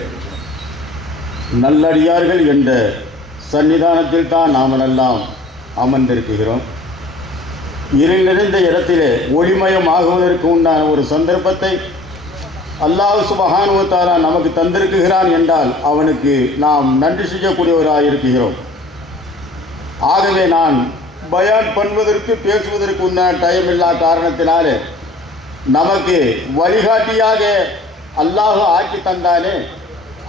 நல்லடியார்கள் என்ற சன்னிதானத்தில் தான் நாமெல்லாம் அமர்ந்திருக்கிறோம். இருள் நிறைந்த இடத்திலே ஒளிமயமாகுவதற்கு உண்டான ஒரு சந்தர்ப்பத்தை அல்லாஹ் சுப்ஹானஹு வ தஆலா நமக்கு தந்திருக்கிறான் என்றால் அவனுக்கு நாம் நன்றி செய்யக்கூடியவராக இருக்கிறோம். ஆகவே நான் பயான் பண்ணுவதற்கு, பேசுவதற்கு உண்டான டைம் இல்லா காரணத்தினாலே நமக்கு வழிகாட்டியாக அல்லாஹ் ஆக்கி தந்தானே,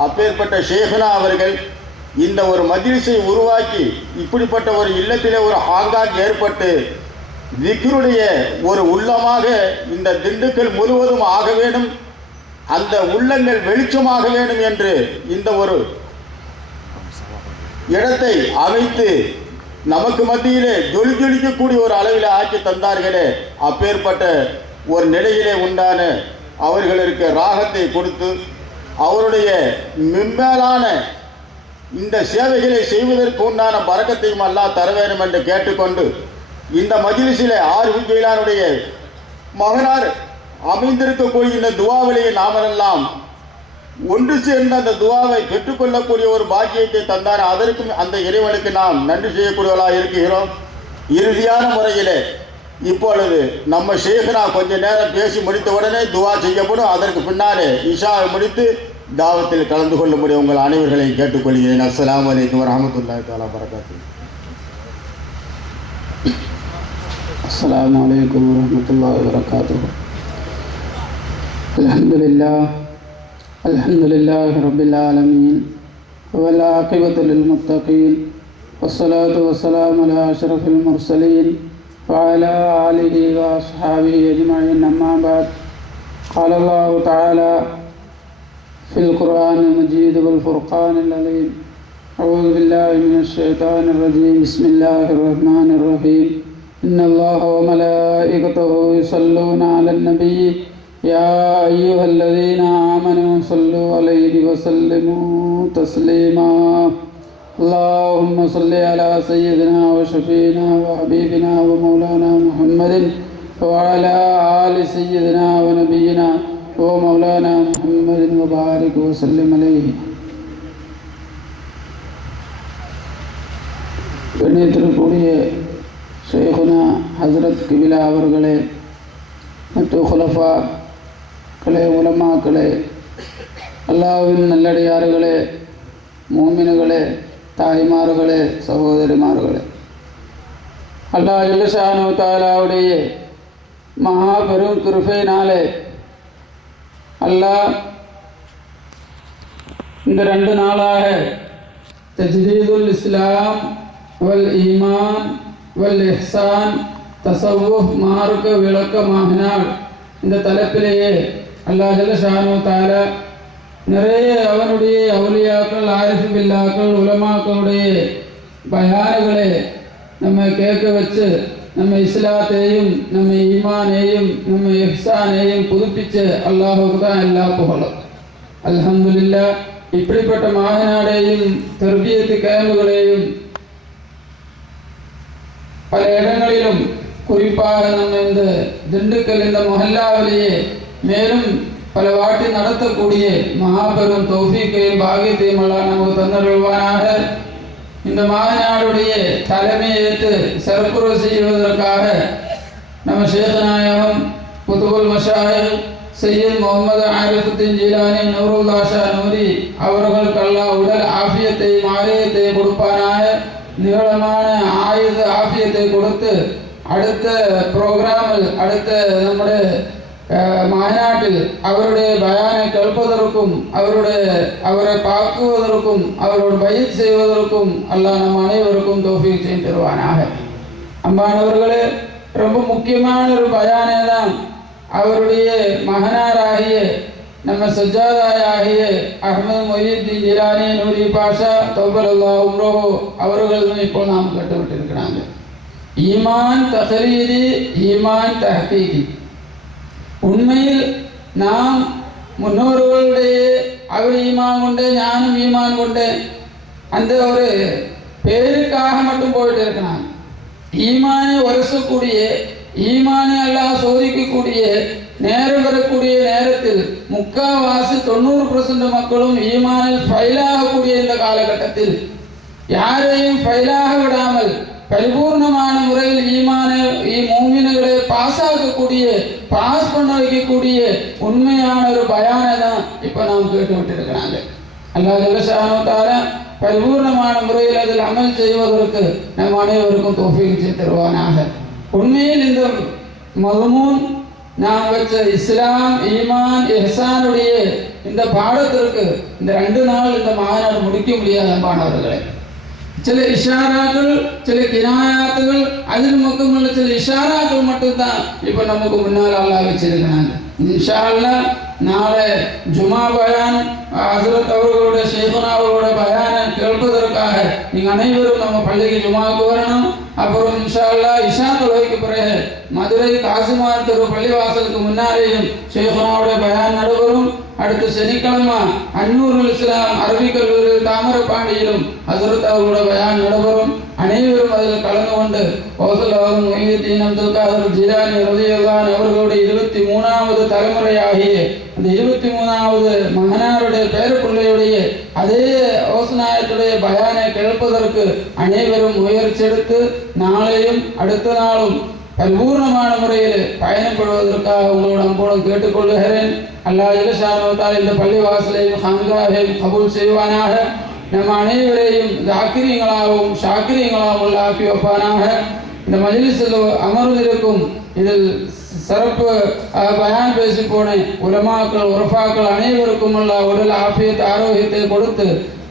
அப்பேற்பட்ட ஷேഖனா அவர்கள் இந்த ஒரு மஜ்லிஸை உருவாக்கி இப்படிப்பட்ட ஒரு இல்லத்திலே ஒரு ஹாங்காங் ஏற்பட்டு திக்ருடைய ஒரு உள்ளமாக இந்த திண்டுக்கல் முழுவதும் ஆக வேண்டும், அந்த உள்ளங்கள் வெளிச்சமாக வேண்டும் என்று இந்த ஒரு இடத்தை அமைத்து நமக்கு மத்தியிலே ஜொலிக்கக்கூடிய ஒரு அளவில் ஆக்கி தந்தார்களே, அப்பேற்பட்ட ஒரு நிலையிலே உண்டான அவர்களுக்கு ராகத்தை கொடுத்து அவருடைய மென்மேலான இந்த சேவைகளை செய்வதற்கு உண்டான பரக்கத்தையும் அல்லாஹ் தர வேண்டும் என்று கேட்டுக்கொண்டு, இந்த மஜ்லிஸிலே ஆரிஃப் ஜெயிலானுடைய மகனார் அமைந்திருக்கக்கூடிய இந்த துவாவிலேயே நாமெல்லாம் ஒன்று சேர்ந்து அந்த துவாவை பெற்றுக்கொள்ளக்கூடிய ஒரு பாக்கியத்தை தந்தார். அதற்கும் அந்த இறைவனுக்கு நாம் நன்றி செய்யக்கூடியவர்களாக இருக்கிறோம். இறுதியான முறையிலே இப்பொழுது நம்ம ஷேഖனா கொஞ்ச நேரம் பேசி முடித்த உடனே துவா செய்யப்படும். அதற்கு பின்னாலே இஷாவை முடித்து தாவத்தில் கலந்து கொள்ளும்படி உங்கள் அனைவர்களையும் கேட்டுக்கொள்கிறேன். அஸ்ஸலாமு அலைக்கும் வரஹ்மத்துல்லாஹி தஆலா வபரகாத்துஹு. السلام عليكم ورحمة الله وبركاته. الحمد لله رب العالمين والعاقبة للمتقين والصلاة والسلام على أشرف المرسلين وعلى آله وأصحابه أجمعين. أما بعد، قال الله تعالى في القرآن المجيد والفرقان العظيم: أعوذ بالله من الشيطان الرجيم. بسم الله الرحمن الرحيم. إن الله وملائكته يصلون على النبي يا أيها الذين آمنوا صلوا عليه وسلموا تسليما. اللهم صل على سيدنا وشفينا وحبيبنا ومولانا محمد وعلى آل سيدنا ونبينا ومولانا محمد وبارك وسلم عليه. கண்ணியத்திற்குரிய ஷேഖுனா ஹஸ்ரத் கிபிலா அவர்களே, மற்றும் குலஃபாக்களே, உலமாக்களே, அல்லாஹ்வின் நல்லடியார்களே, மூமின்களே, தாய்மார்களே, சகோதரிமார்களே, அல்லாஹ் ஜல்ல ஷானஹு தஆலாவுடைய மகா பெரும் கிருபையினாலே அல்லாஹ் இந்த 2 நாளாக தஜ்தீதுல் இஸ்லாம் வல் ஈமான் வல் இஹ்சான் தஸவ்வுஃப் மார்க்க விளக்க மாஹினாள் இந்த தலைப்பிலேயே அல்லாஹ் ஜல்ல ஷானஹு தஆலா நிறைய அவனுடைய அவுலியாக்கள், ஆரிஃப் பில்லாக்கள், உலமாக்களுடைய பயான்களை நம்ம கேட்க வச்சு நம்ம இஸ்லாத்தையும் நம்ம ஈமானையும் நம்ம இஹ்சானையும் புதுப்பிச்சு அல்லாஹுக்கு தான் எல்லா புகழும். அல்ஹம்துலில்லாஹ். இப்படிப்பட்ட மாநாடையும் தர்பியத்து கேம்புகளையும் பல இடங்களிலும், குறிப்பாக நம்ம இந்த திண்டுக்கல் இந்த மொஹல்லாவிலேயே மேலும் பல வாட்டி நடத்தக்கூடிய மகாபெரும் தௌஃபீக்கையும் பாகியத்தையும் எல்லாம் நமக்கு தந்தருள்வானாக. இந்த மாநாடுடைய தலைமையை ஏற்று சிறப்புரை செய்வதற்காக நம்ம ஷேக் நாயகம் குதுபுல் மஷாயிக் சையத் முகமது ஆரிஃபுத்தீன் ஜீலானி நூருல்லா ஷா நூரி அவர்களுக்கு அல்லாஹ் உடல் ஆஃபியத்தையும் ஆரோக்கியத்தையும் கொடுப்பானாக. நீளமான ஆயுத ஆஃபியத்தை கொடுத்து அடுத்த ப்ரோக்ராமில், அடுத்த நம்முடைய மாநாட்டில் அவருடைய பயானை கேட்பதற்கும் அவரை பார்க்குவதற்கும் அவரோட பயிற்சி செய்வதற்கும் அல்லாஹ் நம் அனைவருக்கும் தௌஃபீக் செய்து தருவானாக. அம்பானவர்களே, ரொம்ப முக்கியமான ஒரு பயானே தான் அவருடைய மகனாராகிய நம்ம சஜ்ஜாதாயாகிய அஹ்மத் மொஹீத்தீன் ஜிலானி நூரி பாஷா தௌபலல்லாஹு உம்ரஹு அவர்கள் இப்போ நாம் கட்டுவிட்டிருக்கிறாங்க. ஈமான் தஹ்லீதி, ஈமான் தஹ்கீகி. உண்மையில் நாம் முன்னோர்களுடைய அவர் ஈமான் கொண்டு ஞானம் ஈமான் கொண்டு அந்த ஒரு பேருக்காக மட்டும் போயிட்டு இருக்கிறாங்க. ஈமானை உரசக்கூடிய, ஈமானை எல்லாம் சோதிக்கக்கூடிய நேரம் வரக்கூடிய நேரத்தில் 90% மக்களும் ஈமானில் ஃபைலாகக்கூடிய இந்த காலகட்டத்தில் யாரையும் ஃபைலாக விடாமல் பரிபூர்ணமான முறையில் ஈமானை மூமின்களை பாஸாக்கக்கூடிய, பாஸ் பண்ண வைக்கக்கூடிய உண்மையான ஒரு பயானை தான் இப்போ நாம் கேட்டு விட்டிருக்கிறாங்க. அல்லாஹ் ஜல்ல ஷானஹு தஆலா பரிபூர்ணமான முறையில் அதில் அமல் செய்வதற்கு நம் அனைவருக்கும் தௌஃபீக் செய்து தருவானாக. உண்மையில் இந்த மதுமூன் நாம் வச்ச இஸ்லாம், ஈமான், இஹ்சானுடைய இந்த பாடத்திற்கு இந்த 2 நாள் இந்த மாநாடு முடிக்க முடியாத அன்பானவர்களே. சில இஷாராக்கள், சில கினாயாத்துகள், அதில் மட்டுமல்ல சில இஷாராக்கள் மட்டும்தான் இப்போ நமக்கு முன்னால் அல்லாஹ் வச்சிருக்கிறாங்க. இன்ஷா அல்லாஹ் நாளை ஜுமா பயான் ஹஸ்ரத் அவர்களுடைய ஷேഖுனா அவர்களுடைய பயானை கேட்பதற்காக நீங்கள் அனைவரும் நம்ம பள்ளிக்கு ஜுமாவுக்கு வரணும். அப்புறம் இன்ஷா அல்லாஹ் இஷா தொழுகைக்கு பிறகு மதுரை காசிமார் தெரு பள்ளிவாசலுக்கு முன்னாலேயும் ஷேഖுனாவுடைய பயான் நடைபெறும். அடுத்த சனிக்கிழமை அன்னூருல் இஸ்லாம் அரபிக் கல்லூரியில் தாமிரபாண்டியிலும் ஹசரத் அவர்களோட பயான் நடைபெறும். அனைவரும் அதில் கலந்து கொண்டு ஓசலாவும் மொய்தீன் அப்துல் காதர் ஜிலானி ரலியல்லாஹு அன்ஹு அவர்களுடைய 23வது தலைமுறையாகிய அந்த 23வது மகனாருடைய பேரப்பிள்ளையுடைய அதே ஓசனாயத்துடைய பயானை கேட்பதற்கு அனைவரும் முயற்சி எடுத்து நாளையும் அடுத்த நாளும் பரிபூர்ணமான முறையில் பயணப்படுவதற்காக உங்களோட அன்போடு கேட்டுக்கொள்கிறேன். அல்லாஹ் ஜல்ல ஷானஹு இந்த பள்ளிவாசலையும் ஹான்காவையும் கபூல் செய்வானாக. நம் அனைவரையும் ஜாக்கிரியங்களாகவும் ஷாக்கிரியங்களாகவும் ஆக்கி வைப்பானாக. இந்த மஜ்லிஸில் அமர்ந்திருக்கும் இதில் சிறப்பு பயான் பேசி போன உலமாக்கள் உரஃபாக்கள் அனைவருக்கும் அல்லாஹ் உடல் ஆஃபியத் ஆரோக்கியத்தை கொடுத்து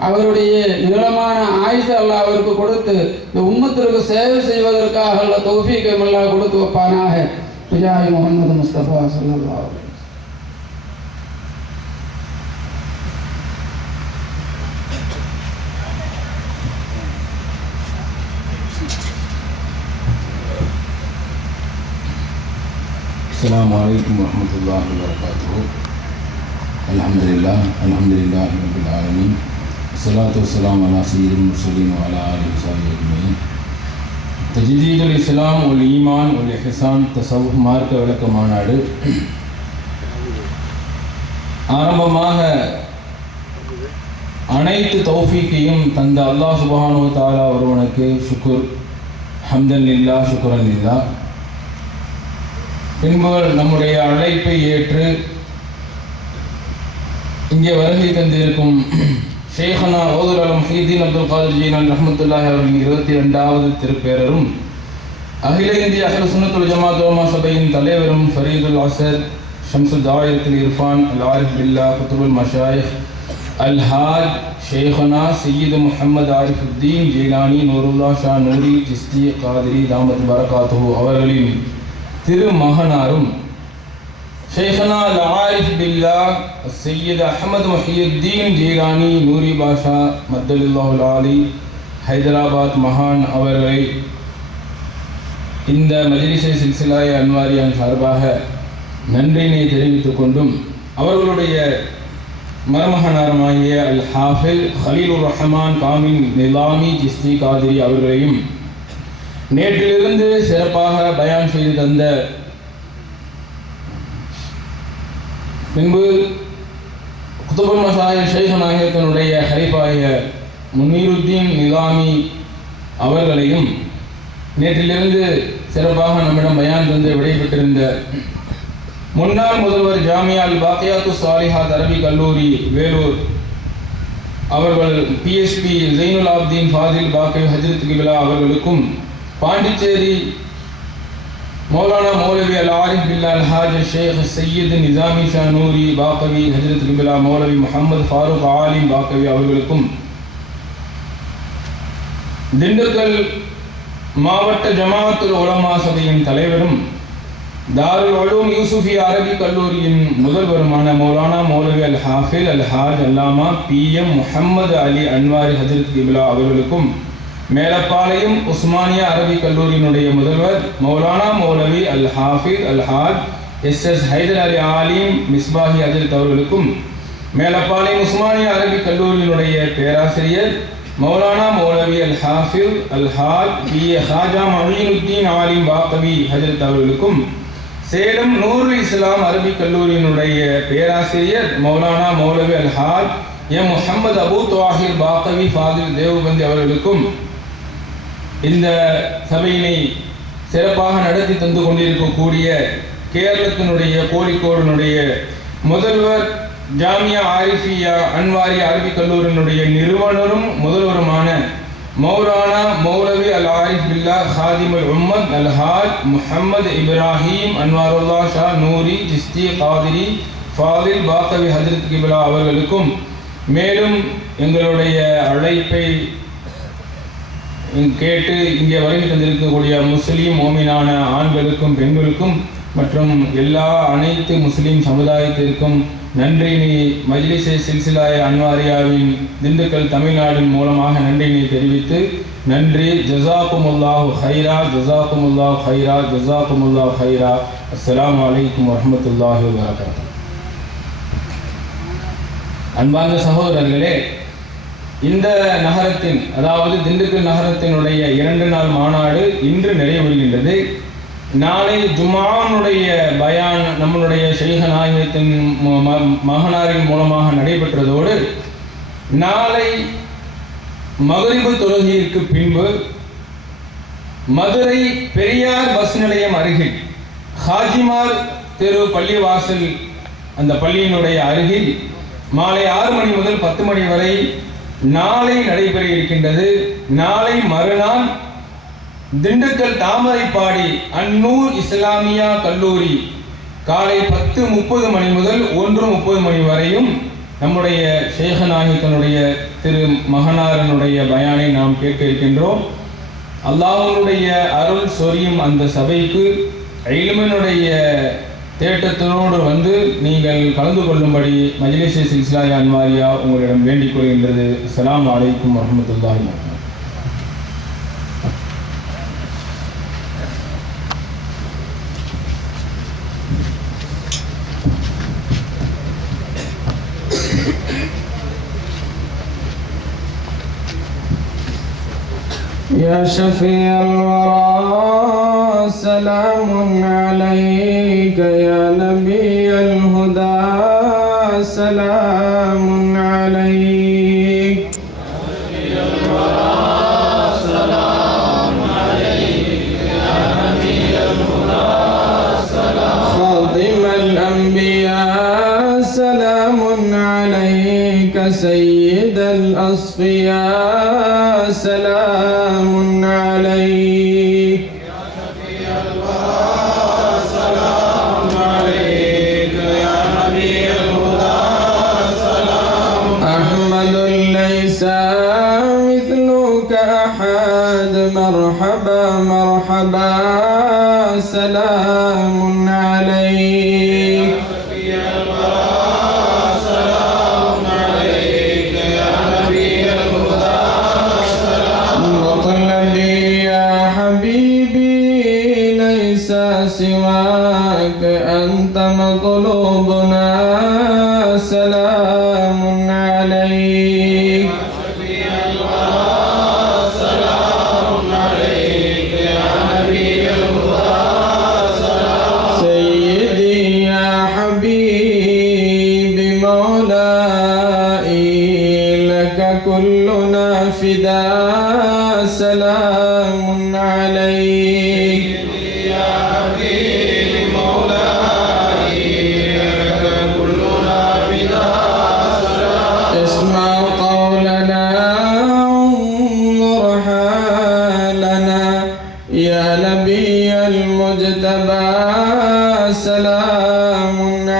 அவருடைய நீளமான ஆயுசை அல்லாஹ் அவருக்கு கொடுத்து இந்த உம்மத்திற்கு சேவை செய்வதற்காக அல்லாஹ் தௌஃபீக்கை அல்லாஹ் கொடுத்து வைப்பானாக. பிஜாஹி முஹம்மது முஸ்தபா ஸல்லல்லாஹு அலைஹி வஸல்லம். السلام عليكم ورحمة الله وبركاته. الحمد لله رب العالمين. الصلاة والسلام على سيد المرسلين وعلى آله وصحبه أجمعين. تجديد الإسلام والإيمان والإحسان تصوف மார்க்க விளக்க மாநாடு ஆரம்பமாக அனைத்து தௌஃபீக்கையும் தந்த அல்லாஹ் சுப்ஹானஹு வ தஆலா ஒருவனுக்கு ஷுக்ர், ஹம்தன் லில்லாஹ், ஷுக்ரன் லில்லாஹ். பின்பு நம்முடைய அழைப்பை ஏற்று இங்கே வருகை தந்திருக்கும் ஷேഖனா ஓதுல் அல் முஹீதீன் அப்துல் காதிர் ஜீலானி ரஹ்மத்துல்லாஹி அவர்களின் 22வது திருப்பேரரும் அகில இந்திய அஹ்லுஸ் சுன்னத்துல் ஜமாத் உலமா சபையின் தலைவரும் ஃபரீதுல் அஸர் ஷம்சுல் தாயிரத்துல் இர்ஃபான் அல் ஆரிஃப் பில்லாஹ் குதுபுல் மஷாயிக் அல் ஹாஜ் ஷேഖனா சையீத் முஹம்மது ஆரிஃபுத்தீன் ஜீலானி நூருல்லா ஷா நூரி சிஸ்தி காதிரி தாமத் பரகாத்துஹு அவர்களின் திருமகனாரும் ஷேഖனா அல் ஆரிஃப் பில்லாஹ் சையீத் அஹ்மத் முஹியுத்தீன் ஜீலானி நூரி பாஷா மத்தலில்லாஹுல் ஆலி ஹைதராபாத் மகான் அவர்களை இந்த மஜ்லிஸை சில்சிலாய அன்வாரியான் சார்பாக நன்றினை தெரிவித்துக் கொண்டும் அவர்களுடைய மருமகனாருமாகிய அல் ஹாஃபில் ஹலீலுர் ரஹ்மான் காமின் நிலாமி சிஸ்தி காதிரி அவர்களையும் நேற்றிலிருந்து சிறப்பாக பயான் செய்து தந்த பின்பு குதுபுல் மஷாயிக் ஷைഖ் நாயகத்தினுடைய ஹலீஃபாய முனீருத்தீன் நிலாமி அவர்களையும் நேற்றிலிருந்து சிறப்பாக நம்மிடம் பயான் தந்து விடைபெற்றிருந்த முன்னாள் முதல்வர் ஜாமியா அல் பாக்கியாத்து சாலிஹாத் அரபி கல்லூரி வேலூர் அவர்கள் பிஎஸ்பி ஜைனுல் ஆப்தீன் ஃபாதில் பாக்கவி ஹஜ்ரத் கிபிலா அவர்களுக்கும் பாண்டிச்சேரி மௌலானா மௌலவி அல் ஆரிஃப் பில்லா அல் ஹாஜ் ஷேக் சையீத் நிசாமி ஷா நூரி பாக்கவி ஹஜ்ரத் கிபிலா மௌலவி முஹம்மது ஃபாரூக் ஆலிம் பாக்கவி அவர்களுக்கும் திண்டுக்கல் மாவட்ட ஜமாஅத்துல் உலமா சபையின் தலைவரும் தாருல் உலூம் யூசுஃபியா அரபி கல்லூரியின் முதல்வருமான மௌலானா மௌலவி அல் ஹாஃபில் அல் ஹாஜ் அல்லாமா PM முஹம்மது அலி அன்வாரி ஹஜ்ரத் கிபிலா அவர்களுக்கும் மேலப்பாளையம் உஸ்மானியா அரபி கல்லூரியினுடைய முதல்வர் மௌலானா மௌலவி அல் ஹாஃபில் அல் ஹாஜ் SS ஹைதர் அலி ஆலிம் மிஸ்பாஹி ஹஜ்ரத் அவர்களுக்கும் மேலப்பாளையம் உஸ்மானியா அரபி கல்லூரியினுடைய பேராசிரியர் மௌலானா மௌலவி அல் ஹாஃபில் அல் ஹாஜ் BA ஹாஜா மஈனுத்தீன் ஆலிம் பாக்கவி ஹஜ்ரத் அவர்களுக்கும் சேலம் நூருல் இஸ்லாம் அரபி கல்லூரியினுடைய பேராசிரியர் மௌலானா மௌலவி அல் ஹாஜ் எம் முஹம்மது அபு துவாஹிர் பாக்கவி ஃபாதில் தேவபந்தி அவர்களுக்கும் இந்த சபையினை சிறப்பாக நடத்தி தந்து கொண்டிருக்கக்கூடிய கேரளத்தினுடைய கோழிக்கோடினுடைய முதல்வர் ஜாமியா ஆரிஃபியா அன்வாரி அரபி கல்லூரியினுடைய நிறுவனரும் முதல்வருமான மௌலானா மௌலவி அல் ஆரிஃப் பில்லாஹ் ஹாதிம் அல் உம்மத் அல் ஹாஜ் முஹம்மது இப்ராஹிம் அன்வாருல்லா ஷா நூரி சிஸ்தி காதிரி ஃபாதில் பாக்கவி ஹஜ்ரத் கிபிலா அவர்களுக்கும் மேலும் எங்களுடைய அழைப்பை கேட்டு இங்கே வருகை தந்திருக்கக்கூடிய முஸ்லீம் மோமினான ஆண்களுக்கும் பெண்களுக்கும் மற்றும் அனைத்து முஸ்லீம் சமுதாயத்திற்கும் நன்றினை மஜ்லிஸே சில்சிலாய அன்வாரியாவின் திண்டுக்கல் தமிழ்நாட்டின் மூலமாக நன்றினை தெரிவித்து நன்றி. ஜஸாக்குமுல்லாஹு ஹைரா, ஜஸாக்குமுல்லாஹு ஹைரா, ஜஸாக்குமுல்லாஹு ஹைரா. அஸ்ஸலாமு அலைக்கும் வரஹ்மத்துல்லாஹி வபரகாத்துஹு. அன்பார்ந்த சகோதரர்களே, இந்த நகரத்தின், அதாவது திண்டுக்கல் நகரத்தினுடைய 2 நாள் மாநாடு இன்று நிறைவேறுகின்றது. நாளை ஜும்ஆனுடைய பயான் நம்மளுடைய ஷைഖ நாயகத்தின் மகனாரின் மூலமாக நடைபெற்றதோடு நாளை மக்ரிபு தொழுகைக்கு பின்பு மதுரை பெரியார் பஸ் நிலையம் அருகில் ஹாஜிமார் தெரு பள்ளிவாசல், அந்த பள்ளியினுடைய அருகில் மாலை 6 மணி முதல் 10 மணி வரை நாளை நடைபெற இருக்கின்றது. நாளை மறுநாள் திண்டுக்கல் தாமரைப்பாடி அன்னூர் இஸ்லாமியா கல்லூரி காலை 10:30 மணி முதல் 1:30 மணி வரையும் நம்முடைய ஷேഖ நாயகனுடைய திரு மகனாரனுடைய பயானை நாம் கேட்க இருக்கின்றோம். அல்லாஹ்வுடைய அருள் சொரியும் அந்த சபைக்கு இல்மினுடைய தேட்டத்தோடு வந்து நீங்கள் கலந்து கொள்ளும்படி மஜ்லிஸ் சில்சிலா அன்வாரியா உங்களிடம் வேண்டிக் கொள்கின்றது. அஸ்ஸலாமு அலைக்கும் வரஹ்மத்துல்லாஹி வபரகாத்துஹு. يا شفيع الورى سلام عليك، يا نبي الهدى سلام عليك. يا شفيع الورى سلام عليك، يا نبي الهدى سلام. خاتم الأنبياء سلام عليك، سيد الأصفياء سلام عليك. يا شفيع الورى سلام عليك، يا نبي الهدى سلام. أحمد ليس مثلك أحد، مرحبا مرحبا سلام عليك. يا شفيع الورى سلام عليك، يا نبي الهدى سلام. مطلبي يا حبيبي ليس سواك، أنت مطلوبنا سلام عليك. يا شفيع الورى سلام عليك، يا نبي الهدى سلام. سيدي يا حبيبي مولاي، لك كلنا فداء سلام عليك. يا حبيبي مولاي، لك كلنا فداء سلام. اسمع قولنا انظر حالنا، يا نبي المجتبى سلام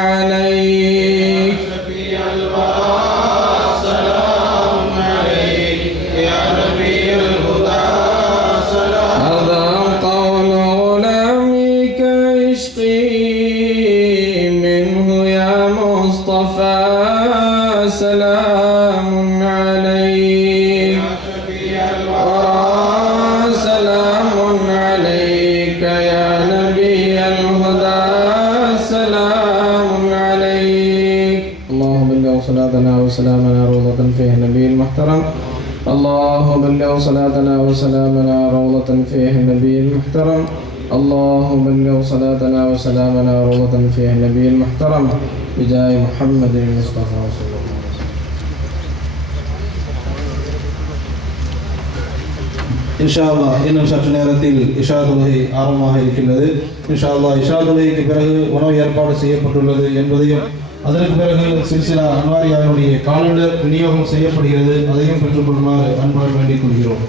عليك. يا شفيع الورى سلام عليك، يا نبي الهدى سلام. هذا قول غلامك عشقي منه يا مصطفى سلام عليك. يا شفيع الورى سلام عليك، يا نبي الهدى سلام عليك. اللهم بلغ صلاتنا وسلامنا روضة فيه النبي المحترم. اللهم بلغ صلاتنا وسلامنا روضة فيه النبي المحترم. اللهم بلغ صلاتنا وسلامنا روضة فيه النبي المحترم بجاه محمد المصطفى صلى الله عليه وسلم. இன்ஷா அல்லாஹ் இன்னும் சற்று நேரத்தில் இஷா தொழுகை ஆரம்பமாக இருக்கின்றது. இன்ஷா அல்லாஹ் இஷா தொழுகைக்கு பிறகு உணவு ஏற்பாடு செய்யப்பட்டுள்ளது என்பதையும், அதற்கு பிறகு சில்சிலா அன்வாரியாவுடைய காலண்டர் விநியோகம் செய்யப்படுகிறது, அதையும் பெற்றுக்கொள்ளுமாறு அன்புடன் வேண்டிக் கொள்கிறோம்.